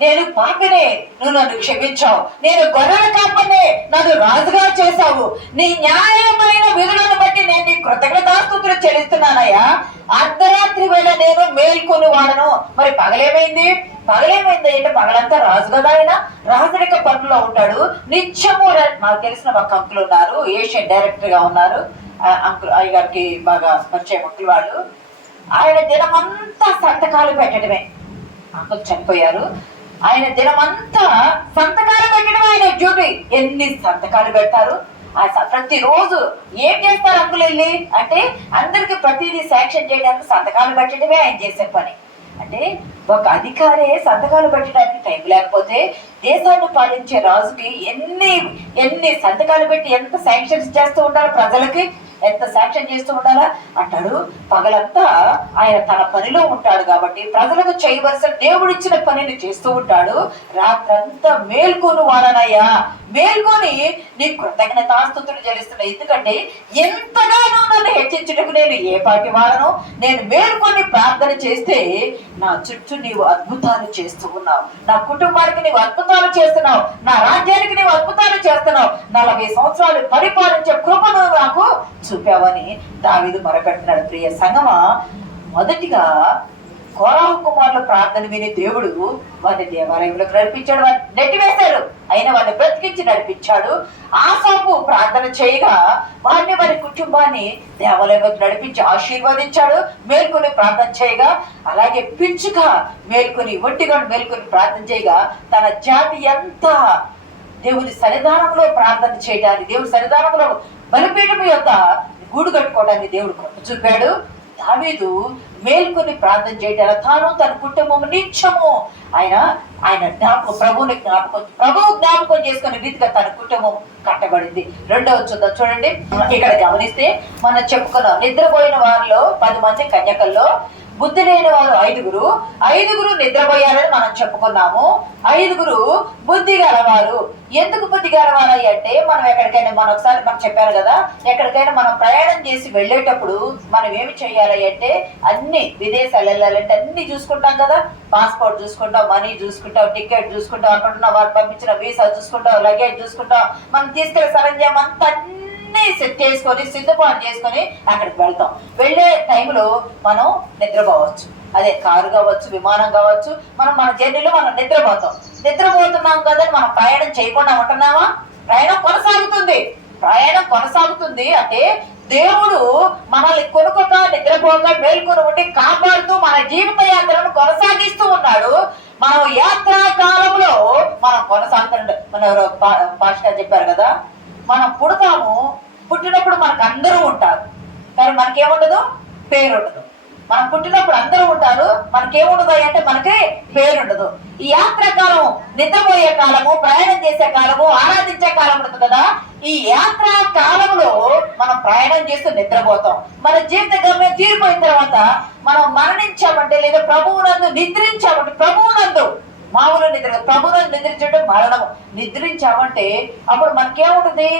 నేను పాపినే, నువ్వు నన్ను క్షమించావు. నేను గొర్రెల కాపనే, నన్ను రాజుగా చేశావు. నీ న్యాయమైన విధులను బట్టి నేను నీ కృతజ్ఞతాస్తుతులు చెల్లిస్తున్నానయ్యా. అర్ధరాత్రి వేళ నేను మేల్కొని వాడను. మరి పగలేమైంది అంటే పగలంతా రాజు కదా. ఆయన రాజరిక పనుల్లో ఉంటాడు నిత్యము. నాకు తెలిసిన ఒక అంకుల్ ఉన్నారు, ఏషియన్ డైరెక్టర్ గా ఉన్నారు. అంకుల్ అయ్యగారికి బాగా పరిచయం అంకుల్ వాళ్ళు. ఆయన దినమంతా సంతకాలు పెట్టడమే. అంకుల్ చనిపోయారు. ఆయన దినమంతా సంతకాలు పెట్టడం ఆయన డ్యూటీ. ఎన్ని సంతకాలు పెడతారు ప్రతిరోజు. ఏం చేస్తారు అంకుల్ వెళ్ళి అంటే అందరికి ప్రతిదీ శాంక్షన్ చేయడానికి సంతకాలు పెట్టడమే ఆయన చేసే పని. అంటే ఒక అధికారే సంతకాలు పెట్టడానికి టైం లేకపోతే దేశాన్ని పాలించే రాజుకి ఎన్ని సంతకాలు పెట్టి ఎంత శాంక్షన్స్ చేస్తూ ఉండాలి, ప్రజలకి ఎంత శాంక్షన్ చేస్తూ ఉండాలా అంటాడు. పగలంతా ఆయన తన పనిలో ఉంటాడు కాబట్టి ప్రజలకు చేయవలసిన దేవుడిచ్చిన పనిని చేస్తూ ఉంటాడు. రాత్రంతా మేల్కొని వాడనయ్యా, మేల్కొని నీ కృతజ్ఞతాస్తుతులు చెల్లిస్తున్నా. ఎందుకంటే ఎంతగానో నన్ను హెచ్చించుటకు నేను ఏ పాటి వాడను. నేను మేల్కొని ప్రార్థన చేస్తే నా చుట్టూ నీవు అద్భుతాలు చేస్తూ ఉన్నావు. నా కుటుంబానికి నీవు అద్భుతాలు చేస్తున్నావు. నా రాజ్యానికి నీవు అద్భుతాలు చేస్తున్నావు. 40 సంవత్సరాలు పరిపాలించే కృపను నాకు చూపావని దావీదు మొరపెడుతున్నాడు. ప్రియ సంగమా, మొదటిగా కోరాహు కుమారుల ప్రార్థన విని దేవుడు వారిని దేవాలయంలోకి నడిపించాడు. వారిని నెట్టివేశారు, అయినా వారిని బ్రతికించి నడిపించాడు. ఆసాపు ప్రార్థన చేయగా వారి కుటుంబాన్ని దేవాలయంలోకి నడిపించి ఆశీర్వదించాడు. మేల్కొని ప్రార్థన చేయగా అలాగే పిచ్చుక మేల్కొని ఒంటిగా మేల్కొని ప్రార్థన చేయగా తన జాతి అంతా దేవుని సన్నిధానంలో ప్రార్థన చేయడానికి, దేవుని సన్నిధానంలో బలిపీఠం యొక్క గూడు కట్టుకోవడానికి దేవుడు కృప చూపాడు. దావీదు మేల్కొని ప్రార్థన చేయడానికి తాను తన కుటుంబం నిత్యము ఆయన ప్రభువు జ్ఞాపకం చేసుకునే రీతిగా తన కుటుంబం కట్టబడింది. రెండవ చూడండి. ఇక్కడ గమనిస్తే మనం చెప్పుకున్నాం, నిద్రపోయిన వారిలో 10 మంది కన్యకల్లో బుద్ధి లేని వారు 5గురు నిద్రపోయారని మనం చెప్పుకున్నాము. 5గురు బుద్ధి గలవారు. ఎందుకు బుద్ధి గలవారు అంటే మనం ఎక్కడికైనా ఒకసారి మనం చెప్పారు కదా, ఎక్కడికైనా మనం ప్రయాణం చేసి వెళ్ళేటప్పుడు మనం ఏమి చేయాలి అంటే అన్ని విదేశాలు వెళ్ళాలంటే అన్ని చూసుకుంటాం కదా. పాస్పోర్ట్ చూసుకుంటాం, మనీ చూసుకుంటాం, టికెట్ చూసుకుంటాం, అక్కడ ఉన్న వారు పంపించిన వీసా చూసుకుంటాం, లగేజ్ చూసుకుంటాం, మనం తీసుకెళ్ళే సరంజామం అంతా సెట్ చేసుకొని సిద్ధపాటు చేసుకొని అక్కడికి వెళ్తాం. వెళ్ళే టైంలో మనం నిద్రపోవచ్చు. అదే కారు కావచ్చు, విమానం కావచ్చు. మన జర్నీలో మనం నిద్రపోతున్నాం కదా, మనం ప్రయాణం చేయకుండా ఉంటున్నామా? ప్రయాణం కొనసాగుతుంది. అంటే దేవుడు మనల్ని కొనుక్కోక నిద్రపోక మేల్కొని ఉండి కాపాడుతూ మన జీవిత యాత్రను కొనసాగిస్తూ ఉన్నాడు. మనం యాత్రా కాలంలో మనం కొనసాగుతుండే. మన ఎవరో పాస్టర్ చెప్పారు కదా, మనం పుట్టినప్పుడు మనకు అందరూ ఉంటారు, కానీ మనకేముండదు, పేరు ఉండదు. మనం పుట్టినప్పుడు అందరూ ఉంటారు, మనకేముండదు అంటే మనకి పేరుండదు. ఈ యాత్ర కాలం, నిద్రపోయే కాలము, ప్రయాణం చేసే కాలము, ఆరాధించే కాలం ఉంటుంది కదా. ఈ యాత్రా కాలంలో మనం ప్రయాణం చేస్తూ నిద్రపోతాం. మన జీవిత గమ్యం తీరిపోయిన తర్వాత మనం మరణించామంటే లేదా ప్రభువునందు నిద్రించామంటే, ప్రభువునందు మామూలు ప్రభువునందు నిద్రించడం మరణము. నిద్రించామంటే అప్పుడు మనకేముంటుంది?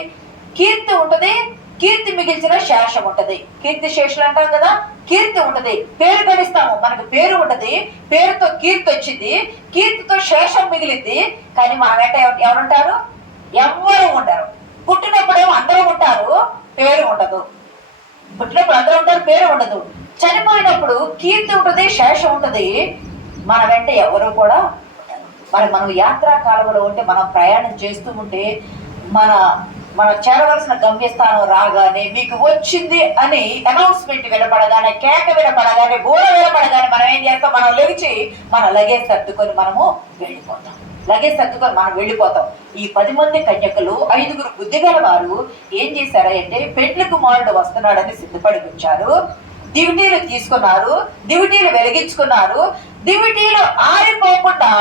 కీర్తి ఉంటది. కీర్తి మిగిల్చిన శేషం ఉంటది. కీర్తి శేషులు అంటాం కదా, కీర్తి ఉంటది. పేరు గడిస్తాము, మనకు పేరు ఉంటది. పేరుతో కీర్తి వచ్చింది, కీర్తితో శేషం మిగిలింది. కానీ మనం ఎవరుంటారు? ఎవ్వరు ఉండరు. పుట్టినప్పుడేమో అందరూ ఉంటారు, పేరు ఉండదు. పుట్టినప్పుడు అందరూ ఉంటారు, పేరు ఉండదు. చనిపోయినప్పుడు కీర్తి ఉంటుంది, శేషం ఉంటుంది, మన వెంట ఎవరు కూడా ఉండరు. మరి మనం యాత్రా కాలంలో ఉంటే, మనం ప్రయాణం చేస్తూ ఉంటే, మన చేరవలసిన గమ్యస్థానం రాగానే, మీకు వచ్చింది అని అనౌన్స్మెంట్ వినపడగానే, కేక వినపడగానే, బోర వినపడగానే మనం ఏం చేస్తాం? మనం లేచి మన లగేజ్ సర్దుకొని మనము వెళ్ళిపోతాం. లగేజ్ సర్దుకొని మనం వెళ్ళిపోతాం. ఈ 10 మంది కన్యకలు 5గురు బుద్ధిగల వారు ఏం చేశారంటే, పెండ్లి కుమారుడు వస్తున్నాడని సిద్ధపడి వచ్చారు. దివిటీలు తీసుకున్నారు, దివిటీలు వెలిగించుకున్నారు. దివిటీలు ఆరిపోకుండా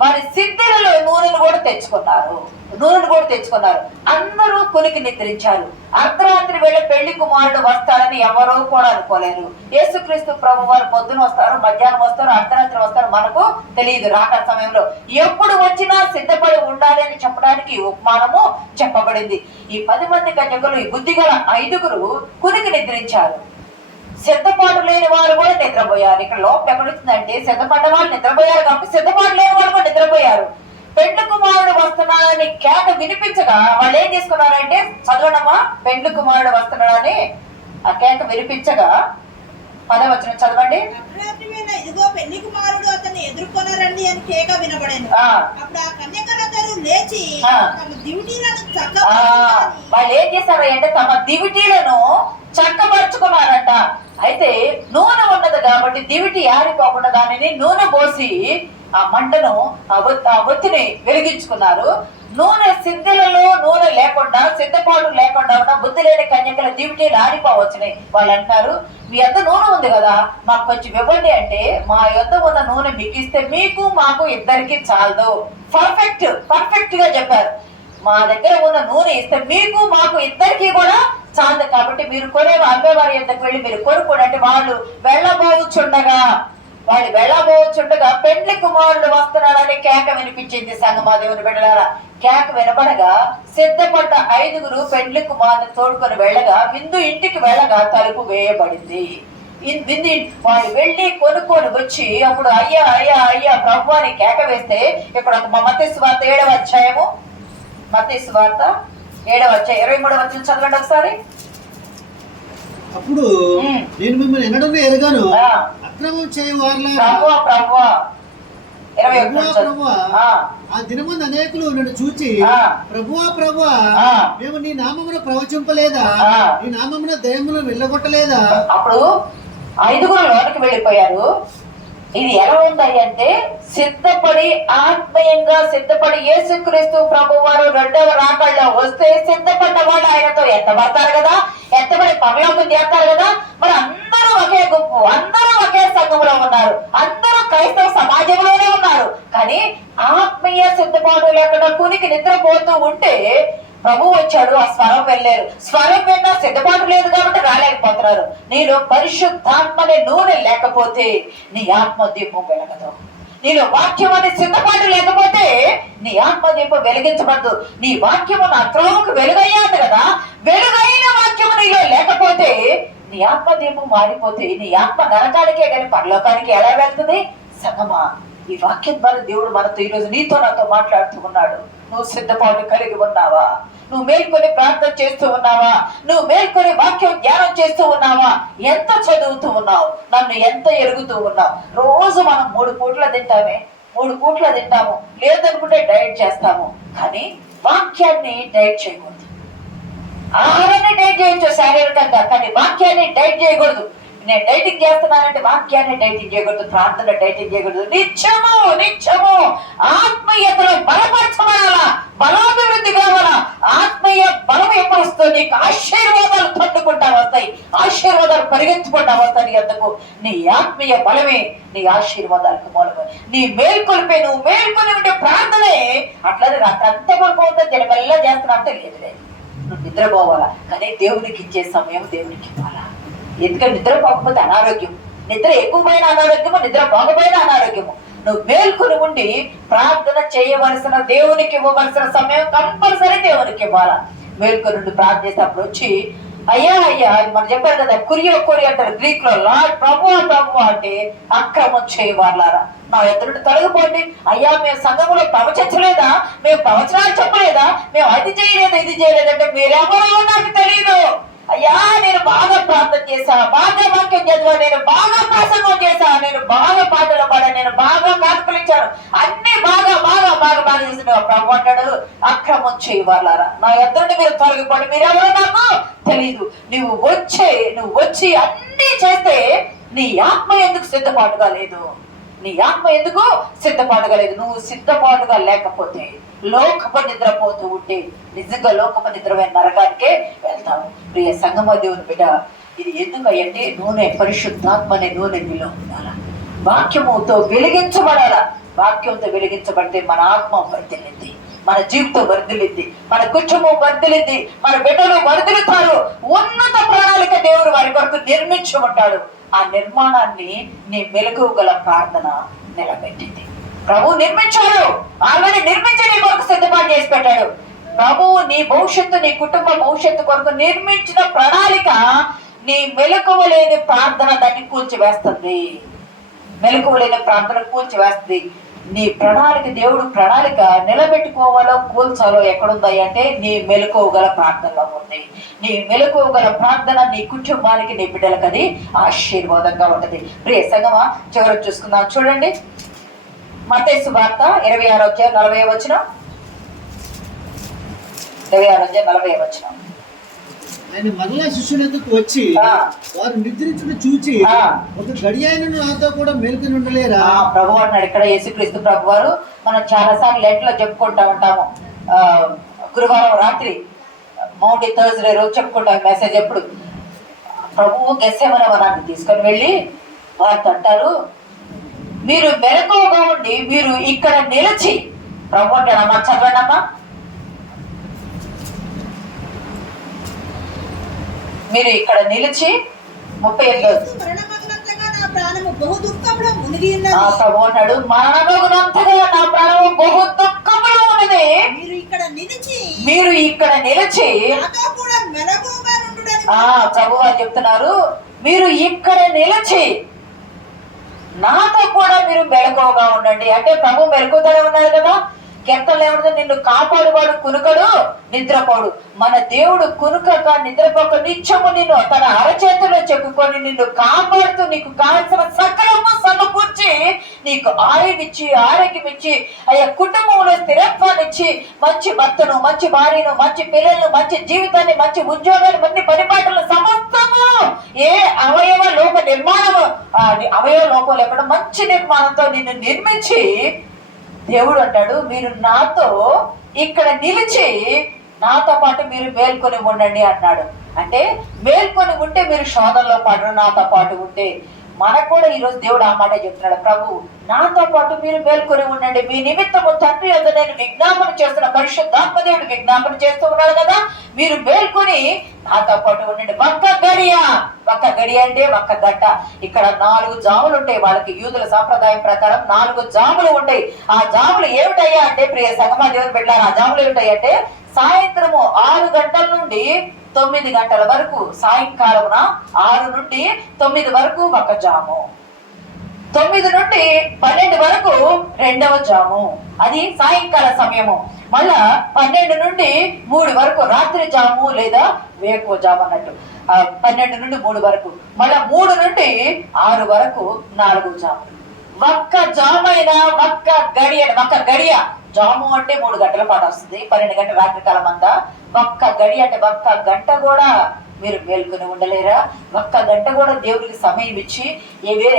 వారి సిద్ధులలో నూనెను కూడా తెచ్చుకున్నారు. అందరూ కొనికి నిద్రించారు. అర్ధరాత్రి వేళ పెళ్లి కుమారుడు వస్తాడని ఎవరూ కూడా అనుకోలేరు. యేసుక్రీస్తు ప్రభు వారు పొద్దున వస్తారు, మధ్యాహ్నం వస్తారు, అర్ధరాత్రి వస్తారు, మనకు తెలియదు. రాకడ సమయంలో ఎప్పుడు వచ్చినా సిద్ధపడి ఉండాలి అని చెప్పడానికి ఉపమానము చెప్పబడింది. ఈ 10 మంది కన్యకలు, ఈ బుద్ధిగల 5గురు కునికి నిద్రించారు. సిద్ధపాటు లేని వారు కూడా నిద్రపోయారు. ఇక్కడ లోపం ఎక్కడొచ్చిందంటే, సిద్ధపడ్డ వాళ్ళు నిద్రపోయారు కాబట్టి సిద్ధపాటు లేని వాళ్ళు కూడా నిద్రపోయారు. పెండ్లి కుమారుడు వస్తున్నాడని కేక వినిపించగా వాళ్ళు ఏం చేసుకున్నారంటే, చదవడమా, పెండ్లి కుమారుడు వస్తున్నాడని ఆ కేక వినిపించగా 10వ వచనం చదవండి. ఇదిగో పెళ్లి కుమారుడు అతన్ని ఎదుర్కొన్నారండి అని కేక వినబడేను. అప్పుడు ఆ కన్యకలందరూ లేచి తమ దివిటీలను వాళ్ళు ఏం చేశారు అంటే, తమ దివిటీలను చక్కపరుచుకున్నారంట. అయితే నూనె ఉన్నది కాబట్టి దివిటి ఆరిపోకుండా దానిని నూనె పోసి ఆ మంటను, ఆ ఒత్తిని వెలిగించుకున్నారు. నూనె సిద్ధులలో నూనె లేకుండా, సిద్ధపాటు లేకుండా ఉన్న బుద్ధి లేని కన్యకల దివిటీలు ఆరిపోవచ్చున్నాయి. వాళ్ళు అంటారు, మీ యొద్ద నూనె ఉంది కదా, మాకు కొంచెం ఇవ్వండి అంటే, మా యొద్ద ఉన్న నూనె మీకు ఇస్తే మీకు మాకు ఇద్దరికి చాలదు. పర్ఫెక్ట్ గా చెప్పారు. మా దగ్గర ఉన్న నూనె ఇస్తే మీకు మాకు ఇద్దరికి కూడా చాలదు. కాబట్టి మీరు అమ్మేవారి యొద్దకు వెళ్ళి మీరు కొనుక్కోండి అంటే, వాళ్ళు వెళ్ళబోచుండగా పెండ్లి కుమారుడు వస్తున్నాడని కేక వినిపించింది. సంగమా దేవుని బిడ్డలారా, కేక వినపడగా సిద్ధపడ్డ 5గురు పెండ్లి కుమారుని తోడుకొని వెళ్ళగా, విందు ఇంటికి వెళ్ళగా తలుపు వేయబడింది. వాళ్ళు వెళ్ళి కొనుక్కొని వచ్చి అప్పుడు అయ్యా అయ్యా అయ్యా ప్రభు అని కేక వేస్తే, ఇక్కడ మత్తయి సువార్త 7వ అధ్యాయము, మత్తయి సువార్త 7వ అధ్యాయం 23వ వచనం చదవండి ఒకసారి. అప్పుడు నేను మిమ్మల్ని ఎన్నడూ ఎరగాను, అక్రమం చేయవారులారా, ఆ దినమందు అనేకులు నన్ను చూచి, ప్రభువా మేము నీ నామమున ప్రవచింపలేదా, నీ నామమున దయ్యములను వెళ్ళగొట్టలేదా? అప్పుడు 5గురు లోనికి వెళ్ళిపోయారు. ఇది ఎలా ఉంది అంటే, ఆత్మీయంగా సిద్ధపడి యేసుక్రీస్తు ప్రభు వారు 2వ రాకడలో వస్తే సిద్ధపడ్డ వాళ్ళు ఆయనతో ఎత్తబడతారు కదా, ఎత్తబడి పరలోకం చేస్తారు కదా. మరి అందరూ ఒకే గుంపు, అందరూ ఒకే సంఘంలో ఉన్నారు, అందరూ క్రైస్తవ సమాజంలోనే ఉన్నారు. కానీ ఆత్మీయ సిద్ధపాటు లేకుండా కునికి నిద్రపోతూ ఉంటే ప్రభు వచ్చాడు, ఆ స్వరం వెళ్ళారు. స్వరం విన్నా సిద్ధపాటు లేదు కాబట్టి రాలేకపోతున్నారు. నీలో పరిశుద్ధాత్మని నూనె లేకపోతే నీ ఆత్మదీపం వెలగదు. నీలో వాక్యం అనే సిద్ధపాటు లేకపోతే నీ ఆత్మదీపం వెలిగించబడదు. నీ వాక్యము నా త్రోవకు వెలుగయ్యాది కదా, వెలుగైన వాక్యము నీలో లేకపోతే నీ ఆత్మదీపం మారిపోతే నీ ఆత్మ నరకానికే కానీ పరలోకానికి ఎలా వెళ్తుంది? సంగమా, ఈ వాక్యం ద్వారా దేవుడు మనతో ఈరోజు నీతో నాతో మాట్లాడుతూ ఉన్నాడు. నువ్వు సిద్ధపాటు కలిగి ఉన్నావా? నువ్వు మేల్కొని ప్రార్థన చేస్తూ ఉన్నావా? నువ్వు మేల్కొని వాక్యం ధ్యానం చేస్తూ ఉన్నావా? ఎంత చదువుతూ ఉన్నావు? నన్ను ఎంత ఎరుగుతూ ఉన్నావు? రోజు మనం 3 పూట్ల తింటాము, లేదనుకుంటే డైట్ చేస్తాము. కానీ వాక్యాన్ని డైట్ చేయకూడదు. ఆహారాన్ని డైట్ చేయొచ్చు శారీరకంగా, కానీ వాక్యాన్ని డైట్ చేయకూడదు. నేను డైటింగ్ చేస్తున్నానంటే వాక్యాన్ని డైటింగ్ చేయకూడదు, ప్రార్థన డైటింగ్ చేయకూడదు. నిత్యము ఆత్మీయతలో బలపరచబడాలా, బలాభివృద్ధి కావాలా. ఆత్మీయ బలం ఎప్పుడు వస్తుంది? నీకు ఆశీర్వాదాలు తట్టుకుంటా వస్తాయి, ఆశీర్వాదాలు పరిగెత్తుకుంటా వస్తాయి. ఎందుకు? నీ ఆత్మీయ బలమే నీ ఆశీర్వాదాలకు మూలమే. నీ నువ్వు మేల్కొని ఉంటే ప్రార్థనే. అట్లానే నాకు అంత పడిపోతుంది, తినవల్ల చేస్తున్నా అంటే లేదు, నువ్వు నిద్రపోవాలా. కానీ దేవునికి ఇచ్చే సమయం దేవునికి ఇవ్వాలా. ఎందుకంటే నిద్ర పోకపోతే అనారోగ్యం, నిద్ర ఎక్కువైన అనారోగ్యము, నిద్ర పోకపోయిన అనారోగ్యము. నువ్వు మేల్కొని ఉండి ప్రార్థన చేయవలసిన, దేవునికి ఇవ్వవలసిన సమయం కంపల్సరీ దేవునికి ఇవ్వాలా. మేల్కొని ఉండి ప్రార్థన చేస్తే అప్పుడు వచ్చి అయ్యా అయ్యా మనం చెప్పారు కదా, కొరి అంటారు గ్రీక్ లో. లార్డ్ ప్రభు ప్రభు అంటే అక్రమం చేయవారులారా నా ఎదురు తొలగిపోండి. అయ్యా మేము సంఘంలో ప్రవచించలేదా, మేము ప్రవచనాలు చెప్పలేదా, మేము అది చేయలేదు ఇది చేయలేదంటే మీరెవరో నాకు తెలియదు. అయ్యా నేను బాగా ప్రార్థన చేశా, బాగా వాక్యం చదివా, నేను బాగా ప్రసంగం చేశా, నేను బాగా పాటలు పాడా, నేను బాగా కానుకలు ఇచ్చాను, అన్ని బాగా బాగా బాగా బాగా చేసిన ప్రభు అంటాడు అక్రమం చేయవారులారా నా ఎదురుని మీరు తొలగిపోండి, మీరెవరో నాకు తెలీదు. నువ్వు వచ్చి అన్ని చేస్తే నీ ఆత్మ ఎందుకు సిద్ధపాటుగా లేదు? నీ ఆత్మ ఎందుకు సిద్ధపాటుగా లేదు? నువ్వు సిద్ధపాటుగా లేకపోతే, లోకపు నిద్రపోతూ ఉంటే నిజంగా లోకపు నిద్రమైన నరకానికే వెళ్తావు. ప్రియ సంగమ దేవుని బిడ్డ, ఇది ఎందుకంటే నూనె, పరిశుద్ధాత్మ అనే నూనె నీలో ఉండాలా, వాక్యముతో వెలిగించబడాలా. వాక్యంతో వెలిగించబడితే మన ఆత్మ వర్ధిల్లింది, మన జీవితం వర్ధిల్లింది, మన కుటుంబం వర్ధిల్లింది, మన బిడ్డలు వర్ధిల్లుతారు. ఉన్నత ప్రణాళిక దేవుడు వారి కొరకు నిర్మించి ఉంటాడు. ఆ నిర్మాణాన్ని నీ మెలకువ గల ప్రార్థన నిలబెట్టింది. ప్రభు నిర్మించాడు, ఆల్రెడీ నిర్మించి నీ కొరకు సిద్ధపాటు చేసి పెట్టాడు. ప్రభువు నీ భవిష్యత్తు, నీ కుటుంబ భవిష్యత్తు కొరకు నిర్మించిన ప్రణాళిక నీ మెలకువ లేని ప్రార్థన దాన్ని కూల్చివేస్తుంది. మెలకువ లేని ప్రార్థన కూల్చివేస్తుంది. నీ ప్రణాళిక, దేవుడు ప్రణాళిక నిలబెట్టుకోవాలో కూల్చాలో ఎక్కడుంది అంటే నీ మెలకువ గల ప్రార్థనలో ఉంది. నీ మెలకువ గల ప్రార్థన నీ కుటుంబానికి, నీ బిడ్డలకు అది ఆశీర్వాదంగా ఉంటది. ప్రియ సంగమా, చివరికి చూసుకుందాం. చూడండి మత్తయి సువార్త 26:40 26:40. ఆయన మరలా శిష్యులకు వచ్చి వారు నిద్రించుట చూచి ఒక గడియైన నాతో కూడా మేల్కొని ఉండలేరా? ప్రభు అన్నాడు ఇక్కడ యేసుక్రీస్తు ప్రభు వారు. మనం చాలా సార్లు లెట్లో చెప్పుకుంటా ఉంటాము. గురువారం రాత్రి మౌంటీ థర్స్డే రోజు చెప్పుకుంటాం మెసేజ్. ఎప్పుడు ప్రభువు గెత్సేమనే వనాన్ని తీసుకొని వెళ్ళి వారితో అంటారు, మీరు మెలకువగా ఉండి మీరు ఇక్కడ నిలిచి, ప్రభు అంటాడమ్మా చదవండి అమ్మా, మీరు ఇక్కడ నిలిచి 38 ప్రభు అన్నాడు మరణమగునంతగా నా ప్రాణము బహు దుఃఖములో ఉన్నది. మీరు ఇక్కడ నిలిచి ప్రభు వారు చెప్తున్నారు, మీరు ఇక్కడ నిలిచి నాతో కూడా మీరు మెలకువగా ఉండండి. అంటే ప్రభు మెలకువతోనే ఉన్నారు కదా. కీర్తనలు ఏమంటుంది, నిన్ను కాపాడువాడు కునుకడు నిద్రపోడు. మన దేవుడు కునుకక నిద్రపోక నిత్యము నిన్ను తన అరచేతిలో చెక్కుకొని నిన్ను కాపాడుతూ నీకు కావాల్సిన సకలము సమకూర్చి నీకు ఆయునిచ్చి ఆరోగ్యమిచ్చి అయ్యా కుటుంబంలో స్థిరత్వాన్ని ఇచ్చి మంచి భర్తను, మంచి భార్యను, మంచి పిల్లలను, మంచి జీవితాన్ని, మంచి ఉద్యోగాన్ని, మంచి పరిపాటలు సమస్తము ఏ అవయవ లోప నిర్మాణము అవయవ లోపం లేకుండా మంచి నిర్మాణంతో నిన్ను నిర్మించి దేవుడు అంటాడు, మీరు నాతో ఇక్కడ నిలిచి నాతో పాటు మీరు మేల్కొని ఉండండి అన్నాడు. అంటే మేల్కొని ఉంటే మీరు శోధనలో పడరు, నాతో పాటు ఉంటే. మనకు కూడా ఈరోజు దేవుడు ఆ మాట చెప్తున్నాడు, ప్రభు నాతో పాటు మీరు మేల్కొని ఉండండి, మీ నిమిత్తము తండ్రి యొద్ద నేను విజ్ఞాపన చేస్తున్న పరిశుద్ధాత్మ దేవుడు విజ్ఞాపన చేస్తూ ఉన్నాడు కదా, మీరు మేల్కొని నాతో పాటు ఉండండి. ఒక్క గడియ అంటే ఒక్క గంట. ఇక్కడ 4 జాములు ఉంటాయి. వాళ్ళకి యూదుల సాంప్రదాయం ప్రకారం 4 జాములు ఉంటాయి. ఆ జాములు ఏమిటయ్యా అంటే, ప్రియ సంగమా దేవుని బిడ్డలారా, ఆ జాములు ఏమిటయ్యా అంటే సాయంత్రము 6 గంటల నుండి 9 గంటల వరకు, సాయంకాలమున 6 నుండి 9 వరకు ఒక జాము, 9 నుండి 12 వరకు రెండవ జాము, అది సాయంకాల సమయము. మళ్ళా 12 నుండి 3 వరకు రాత్రి జాము లేదా వేకువ జాము అన్నట్టు. 12 నుండి 3 వరకు, మళ్ళా 3 నుండి 6 వరకు 4 జాములు. ఒక్క జామైనా ఒక్క గడియ జాము అంటే 3 గంటల పాటు వస్తుంది, 12 గంటల రాత్రి కాలం అంతా. ఒక్క గడియ అంటే ఒక్క గంట కూడా మీరు మేల్కొని ఉండలేరా? ఒక్క గంట కూడా దేవుడికి సమయం ఇచ్చి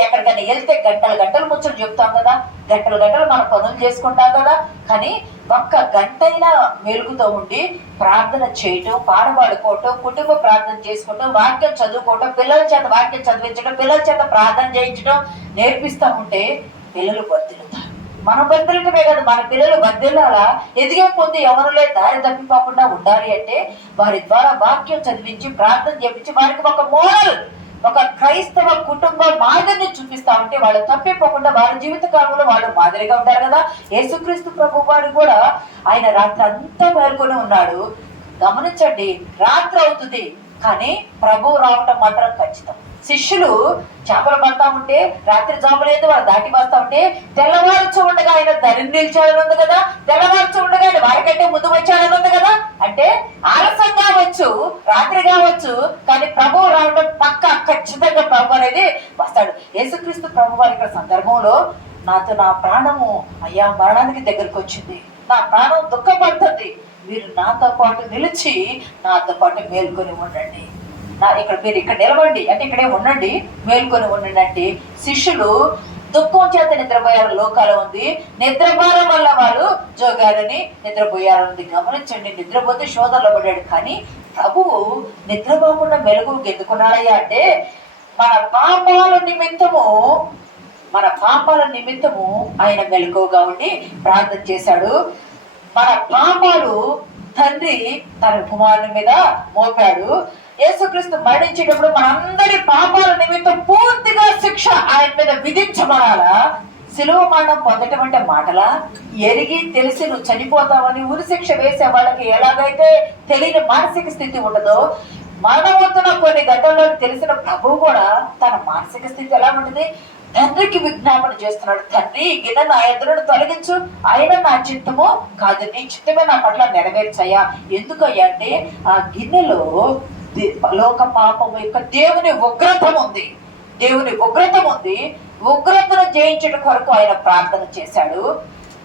ఎక్కడికైనా వెళ్తే గంటలు ముచ్చట్లు చెప్తాం కదా, గంటలు మన పనులు చేసుకుంటాం కదా, కానీ ఒక్క గంటైనా మెలుగుతూ ఉండి ప్రార్థన చేయటం, పాడబడుకోవటం, కుటుంబ ప్రార్థన చేసుకోవటం, వాక్యం చదువుకోవటం, పిల్లల చేత వాక్యం చదివించడం, పిల్లల చేత ప్రార్థన చేయించడం నేర్పిస్తా ఉంటే పిల్లలు వర్ధిల్లుతారు. మనం వర్ధిల్లటమే కాదు, మన పిల్లలు వర్ధిల్లాలా, ఎదిగే పొంది ఎవరులే దారి తప్పిపోకుండా ఉండాలి అంటే వారి ద్వారా వాక్యం చదివించి ప్రార్థన చేయించి వారికి ఒక మోడల్, ఒక క్రైస్తవ కుటుంబ మాదిరిని చూపిస్తా ఉంటే వాళ్ళు తప్పిపోకుండా వారి జీవిత కాలంలో వాళ్ళు మాదిరిగా ఉంటారు కదా. యేసుక్రీస్తు ప్రభు వారు కూడా ఆయన రాత్రి అంతా మేల్కొని ఉన్నాడు. గమనించండి, రాత్రి అవుతుంది, కానీ ప్రభు రావటం మాత్రం ఖచ్చితం. శిష్యులు చేపలు పడతా ఉంటే, రాత్రి జాములేదు వాళ్ళు దాటి వస్తా ఉంటే, తెల్లవారుచు ఉండగా ఆయన ధరిని నిలిచాడని ఉంది కదా, తెల్లవారుచు ఉండగా ఆయన వారికంటే ముందు వచ్చాడని ఉంది కదా. అంటే ఆలస్యం కావచ్చు, రాత్రి కావచ్చు, కానీ ప్రభు రావడం పక్క ఖచ్చితంగా ప్రభు అనేది వస్తాడు. యేసుక్రీస్తు ప్రభు వారి ఇక్కడ సందర్భంలో, నాతో నా ప్రాణము అయ్యా మరణానికి దగ్గరికి వచ్చింది, నా ప్రాణం దుఃఖపడుతుంది, మీరు నాతో పాటు నిలిచి నాతో పాటు మేల్కొని ఉండండి, మీరు ఇక్కడ నిలవండి అంటే ఇక్కడే ఉండండి, మేల్కొని ఉండండి అంటే శిష్యులు దుఃఖం చేత నిద్రపోయారు. లోకాలు ఉంది, నిద్రపోవడం వల్ల వాళ్ళు జోగారని నిద్రపోయారు ఉంది. గమనించండి, నిద్రపోతే శోధనలో పడ్డాడు. కానీ ప్రభువు నిద్రపోకుండా మెలుగుకు ఎందుకున్నాడయ్యా అంటే మన పాపాల నిమిత్తము ఆయన మెలకువగా ఉండి ప్రార్థన చేశాడు. మన పాపాలు తండ్రి తన కుమారుని మీద మోపాడు. యేసుక్రీస్తు మరణించేటప్పుడు మనందరి పాపాల నిమిత్తం పూర్తిగా శిక్ష ఆయన మీద విధించబడాలా? శిలువ మరణం పొందటం అంటే మాటలా? ఎరిగి తెలిసి నువ్వు చనిపోతావని ఉరి శిక్ష వేసే వాళ్ళకి ఎలాగైతే తెలియని మానసిక స్థితి ఉండదో, మరణమవుతున్న కొన్ని గంటల్లో తెలిసిన ప్రభువు కూడా తన మానసిక స్థితి ఎలా ఉంటుంది? తండ్రికి విజ్ఞాపన చేస్తున్నాడు, తండ్రి ఈ గిన్నె నా ఎదురును తొలగించు, ఆయన నా చిత్తము కాదు నీ చిత్తమే నా పట్ల నెరవేర్చయ్యా. ఎందుకయ్యా అంటే ఆ గిన్నెలో లోక పాపము యొక్క దేవుని ఉగ్రతం ఉంది. ఉగ్రతను జయించడం కొరకు ఆయన ప్రార్థన చేశాడు.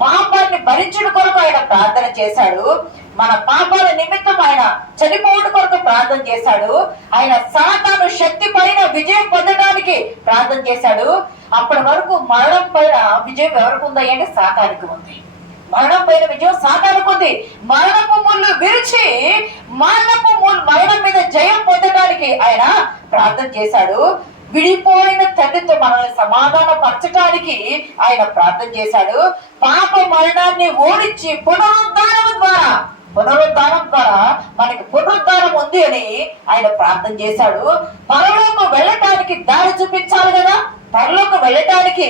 పాపాన్ని భరించడం కొరకు ఆయన ప్రార్థన చేశాడు. మన పాపాల నిమిత్తం ఆయన చనిపోవడం కొరకు ప్రార్థన చేశాడు. ఆయన సాతాను శక్తి పైన విజయం పొందడానికి ప్రార్థన చేశాడు. అప్పటి వరకు మరణం పైన విజయం ఎవరికి ఉందా అంటే సాతానికి ఉంది. మరణం పైన విజయం సాతానికి ఉంది. మరణపు ముళ్ళు విరిచి మరణం మీద జయం పొందడానికి ఆయన ప్రార్థన చేశాడు. విడిపోయిన తండ్రితో మనల్ని సమాధాన పరచడానికి ఆయన ప్రార్థన చేశాడు. పాప మరణాన్ని ఓడించి పునరుద్ధానం ద్వారా మనకి పునరుద్ధానం ఉంది అని ఆయన ప్రార్థన చేశాడు. పరలోకం వెళ్ళటానికి దారి చూపించాలి కదా, పరలోకం వెళ్ళటానికి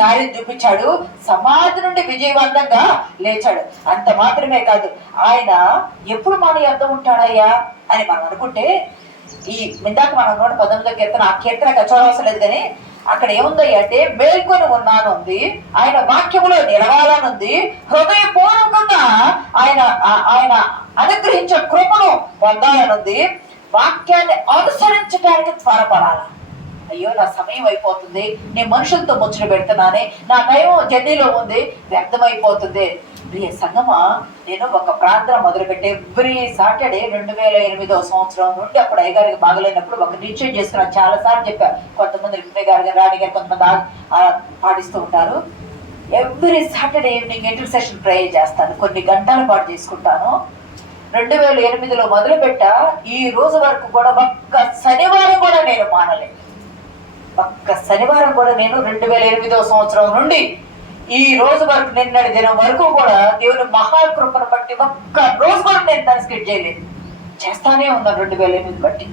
దారి చూపించాడు. సమాధి నుండి విజయవంతంగా లేచాడు. అంత మాత్రమే కాదు, ఆయన ఎప్పుడు మన యొద్ద ఉంటాడయ్యా అని మనం అనుకుంటే, ఈ ఇందాక మనం 119వ కీర్తన, ఆ కీర్తన చూడవలసిన లేదు కానీ అక్కడ ఏముందయ్యా అంటే మేల్కొని ఉన్నాను ఉంది, ఆయన వాక్యములో నిలవాలనుంది, హృదయపూర్వకంగా ఆయన అనుగ్రహించే కృపను పొందాలనుంది, వాక్యాన్ని అనుసరించడానికి త్వరపడాలి. అయ్యో నా సమయం అయిపోతుంది, నేను మనుషులతో ముచ్చట పెడుతున్నానే, నా టైం జర్నీలో ఉంది, వ్యర్థమైపోతుంది. ప్రియ సంగమా, నేను ఒక ప్రార్థన మొదలుపెట్టే ఎవ్రీ సాటర్డే 2008వ సంవత్సరం నుండి, అప్పుడు అయ్యగారికి బాగలేనప్పుడు ఒక నిశ్చయం చేసుకున్నాను. చాలా సార్లు చెప్పారు, కొంతమంది రిప్లై గారు రాణి గారు కొంతమంది పాటిస్తూ ఉంటారు. Every Saturday evening intercession prayer చేస్తాను, కొన్ని గంటల పాటు చేసుకుంటాను. 2008లో మొదలు పెట్టా, ఈ రోజు వరకు కూడా ఒక్క శనివారం కూడా నేను మానలేదు. 2008వ సంవత్సరం నుండి ఈ రోజు వరకు, నిన్నటి దినం వరకు కూడా దేవుని మహాకృపను బట్టి ఒక్క రోజు కూడా నేను దాన్ని స్కిప్ చేయలేదు. చేస్తానే ఉన్నాను. 2008 బట్టి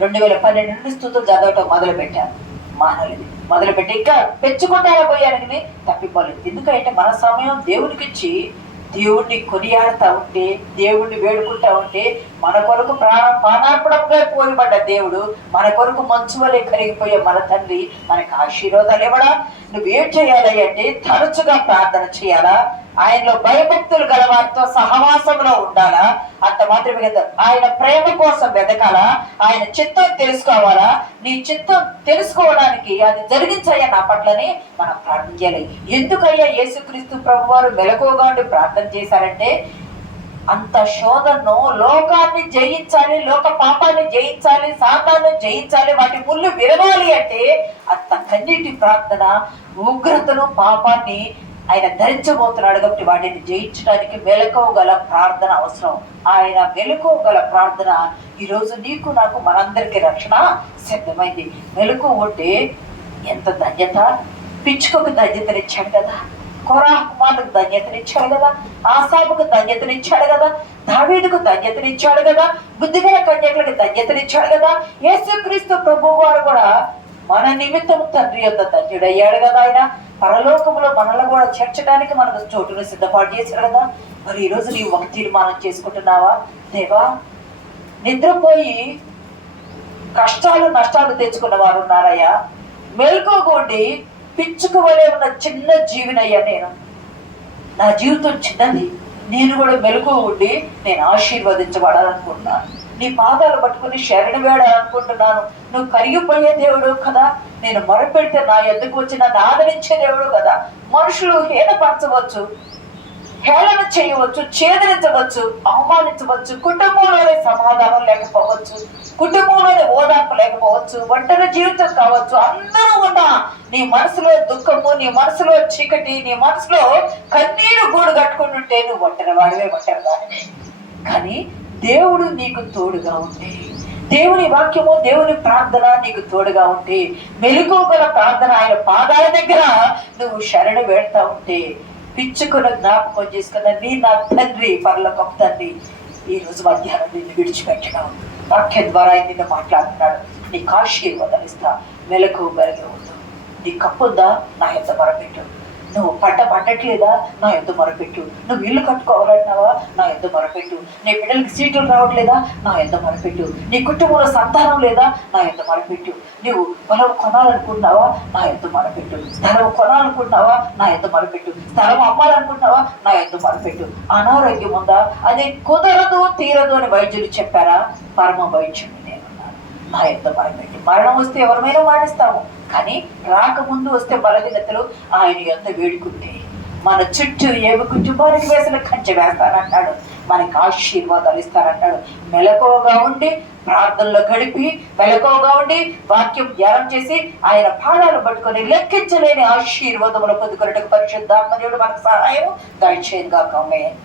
2012 నుండి స్తుతులు చదవటం మొదలుపెట్టాను, మానలేదు. మొదలుపెట్టి ఇంకా పెంచుకుంటారా పోయానని తప్పిపోలేదు. ఎందుకంటే మన సమయం దేవునికి ఇచ్చి దేవుణ్ణి కొనియాడుతూ ఉంటే, దేవుణ్ణి వేడుకుంటా ఉంటే, మన కొరకు ప్రాణార్పణంగా పోయిపడ్డ దేవుడు, మన కొరకు మంచు వలె కరిగిపోయే మన తండ్రి మనకి ఆశీర్వాదాలు ఇవ్వడా? నువ్వేం చేయాలి అంటే తరచుగా ప్రార్థన చేయాలా, ఆయనలో భయభక్తులు గలవారితో సహవాసంలో ఉండాలా. అంత మాత్రమే కదా, ఆయన ప్రేమ కోసం వెతకాలా, ఆయన చిత్తం తెలుసుకోవాలా. నీ చిత్తం తెలుసుకోవడానికి అది జరిగించయ్యా నా పట్లని మనం ప్రార్థన చేయాలి. ఎందుకయ్యా యేసుక్రీస్తు ప్రభు వారు మెలకువగా ఉండి ప్రార్థన చేశారంటే, అంత శోధనను, లోకాన్ని జయించాలి, లోక పాపాన్ని జయించాలి, సాతాన్ని జయించాలి, వాటి ముళ్ళు విరవాలి అంటే అంత కన్నీటి ప్రార్థన, ఉగ్రతను, పాపాన్ని ఆయన ధరించబోతున్నాడు. కాబట్టి వాటిని జయించడానికి మెలకువగల ప్రార్థన అవసరం. ఆయన మెలకువగల ప్రార్థన ఈరోజు నీకు నాకు మనందరికీ రక్షణ సిద్ధమైంది. మెలకువ ఉంటే ఎంత ధన్యత! పిచ్చుకకు ధన్యతనిచ్చాడు కదా, కోరాహు కుమారులకు ధన్యతనిచ్చాడు కదా, ఆసాబుకు ధన్యతనిచ్చాడు కదా, దావీదుకు ధన్యతనిచ్చాడు కదా, బుద్ధిగల కన్యకులకు ధన్యతనిచ్చాడు కదా. యేసుక్రీస్తు ప్రభువు వారు కూడా మన నిమిత్తం తండ్రి యొద్ద ధన్యుడయ్యాడు కదా. ఆయన పరలోకములో మనల్ని కూడా చేర్చడానికి మనకు చోటును సిద్ధపాటు చేశాడు కదా. మరి ఈరోజు నీవు ఒక తీర్మానం చేసుకుంటున్నావా? దేవా, నిద్రపోయి కష్టాలు నష్టాలు తెచ్చుకున్న వారు ఉన్నారయ్యా. మెలకువగొండి పిచ్చుకు వలె ఉన్న చిన్న జీవినయ్యా నేను. నా జీవితం చిన్నది, నేను కూడా మెలకువ ఉండి నేను ఆశీర్వదించబడాలనుకుంటున్నాను. నీ పాదాలు పట్టుకుని శరణు వేడాలనుకుంటున్నాను. నువ్వు కరిగిపోయే దేవుడు కదా, నేను మొరపెడితే నా ఎద్దుకు వచ్చి నన్ను ఆదరించే దేవుడు కదా. మనుషులు హీనపరచవచ్చు, హేళన చేయవచ్చు, ఛేదరించవచ్చు, అవమానించవచ్చు, కుటుంబంలోనే సమాధానం లేకపోవచ్చు, కుటుంబంలోనే ఓదార్పు లేకపోవచ్చు, ఒంటరి జీవితం కావచ్చు. అందరూ ఉన్నా నీ మనసులో దుఃఖము, నీ మనసులో చీకటి, నీ మనసులో కన్నీరు గూడు కట్టుకుంటుంటే నువ్వు ఒంటరి వాడివే, ఒంటరి వాడివే. కానీ దేవుడు నీకు తోడుగా ఉంటే, దేవుని వాక్యము, దేవుని ప్రార్థన నీకు తోడుగా ఉంటే, మెలకువగల ప్రార్థన ఆయన పాదాల దగ్గర నువ్వు శరణు వేడుతా ఉంటే, పిచ్చుకున్న జ్ఞాపకం చేసుకున్న నీ నా తండ్రి, పరలోకపు తండ్రి ఈ రోజు మధ్యాహ్నం నిన్ను విడిచిపెట్టడం, వాక్యం ద్వారా ఆయన నిన్ను మాట్లాడుతున్నాడు. నీకు ఆశీర్వాదాలు ఇస్తా. మెలకువ కలిగి ఉండు. నీ కప్పుందా, నా ఎంత మొరపెట్టు. నువ్వు పట్టట్లేదా, నా ఎంత మొరపెట్టు. నువ్వు ఇల్లు కట్టుకోవాలంటున్నావా, నా ఎంత మొరపెట్టు. నీ బిడ్డలకి సీట్లు రావట్లేదా, నా ఎంత మొరపెట్టు. నీ కుటుంబంలో సంతానం లేదా, నా ఎంత మొరపెట్టు. నువ్వు పొలం కొనాలనుకుంటున్నావా, నా ఎంత మొరపెట్టు. స్థలం కొనాలనుకుంటున్నావా, నా ఎంత మొరపెట్టు. స్థలం అమ్మాలనుకుంటున్నావా, నా ఎంత మొరపెట్టు. అనారోగ్యం ఉందా, అది కుదరదు తీరదు అని వైద్యులు చెప్పారా, పరమ వైద్యుడు నేనున్నాను, నా ఎంత మొరపెట్టు. మరణం వస్తే ఎవరిమైనా మరణిస్తాము, కానీ రాకముందు వస్తే బలహీనతలు ఆయన ఎంత వేడుకుంటే మన చుట్టూ ఏమి కుటుంబానికి వేసిన కంచె వేస్తానంటాడు, మనకి ఆశీర్వాదాలు ఇస్తానంటాడు. మెలకువగా ఉండి ప్రార్థనలో గడిపి, మెలకువగా ఉండి వాక్యం ధ్యానం చేసి ఆయన పాదాలు పట్టుకొని లెక్కించలేని ఆశీర్వాదములు పొందుకున్నట్టు పరిశుద్ధాత్మ దేవుడు మనకు సహాయం దయచేయను గాక. ఆమేన్.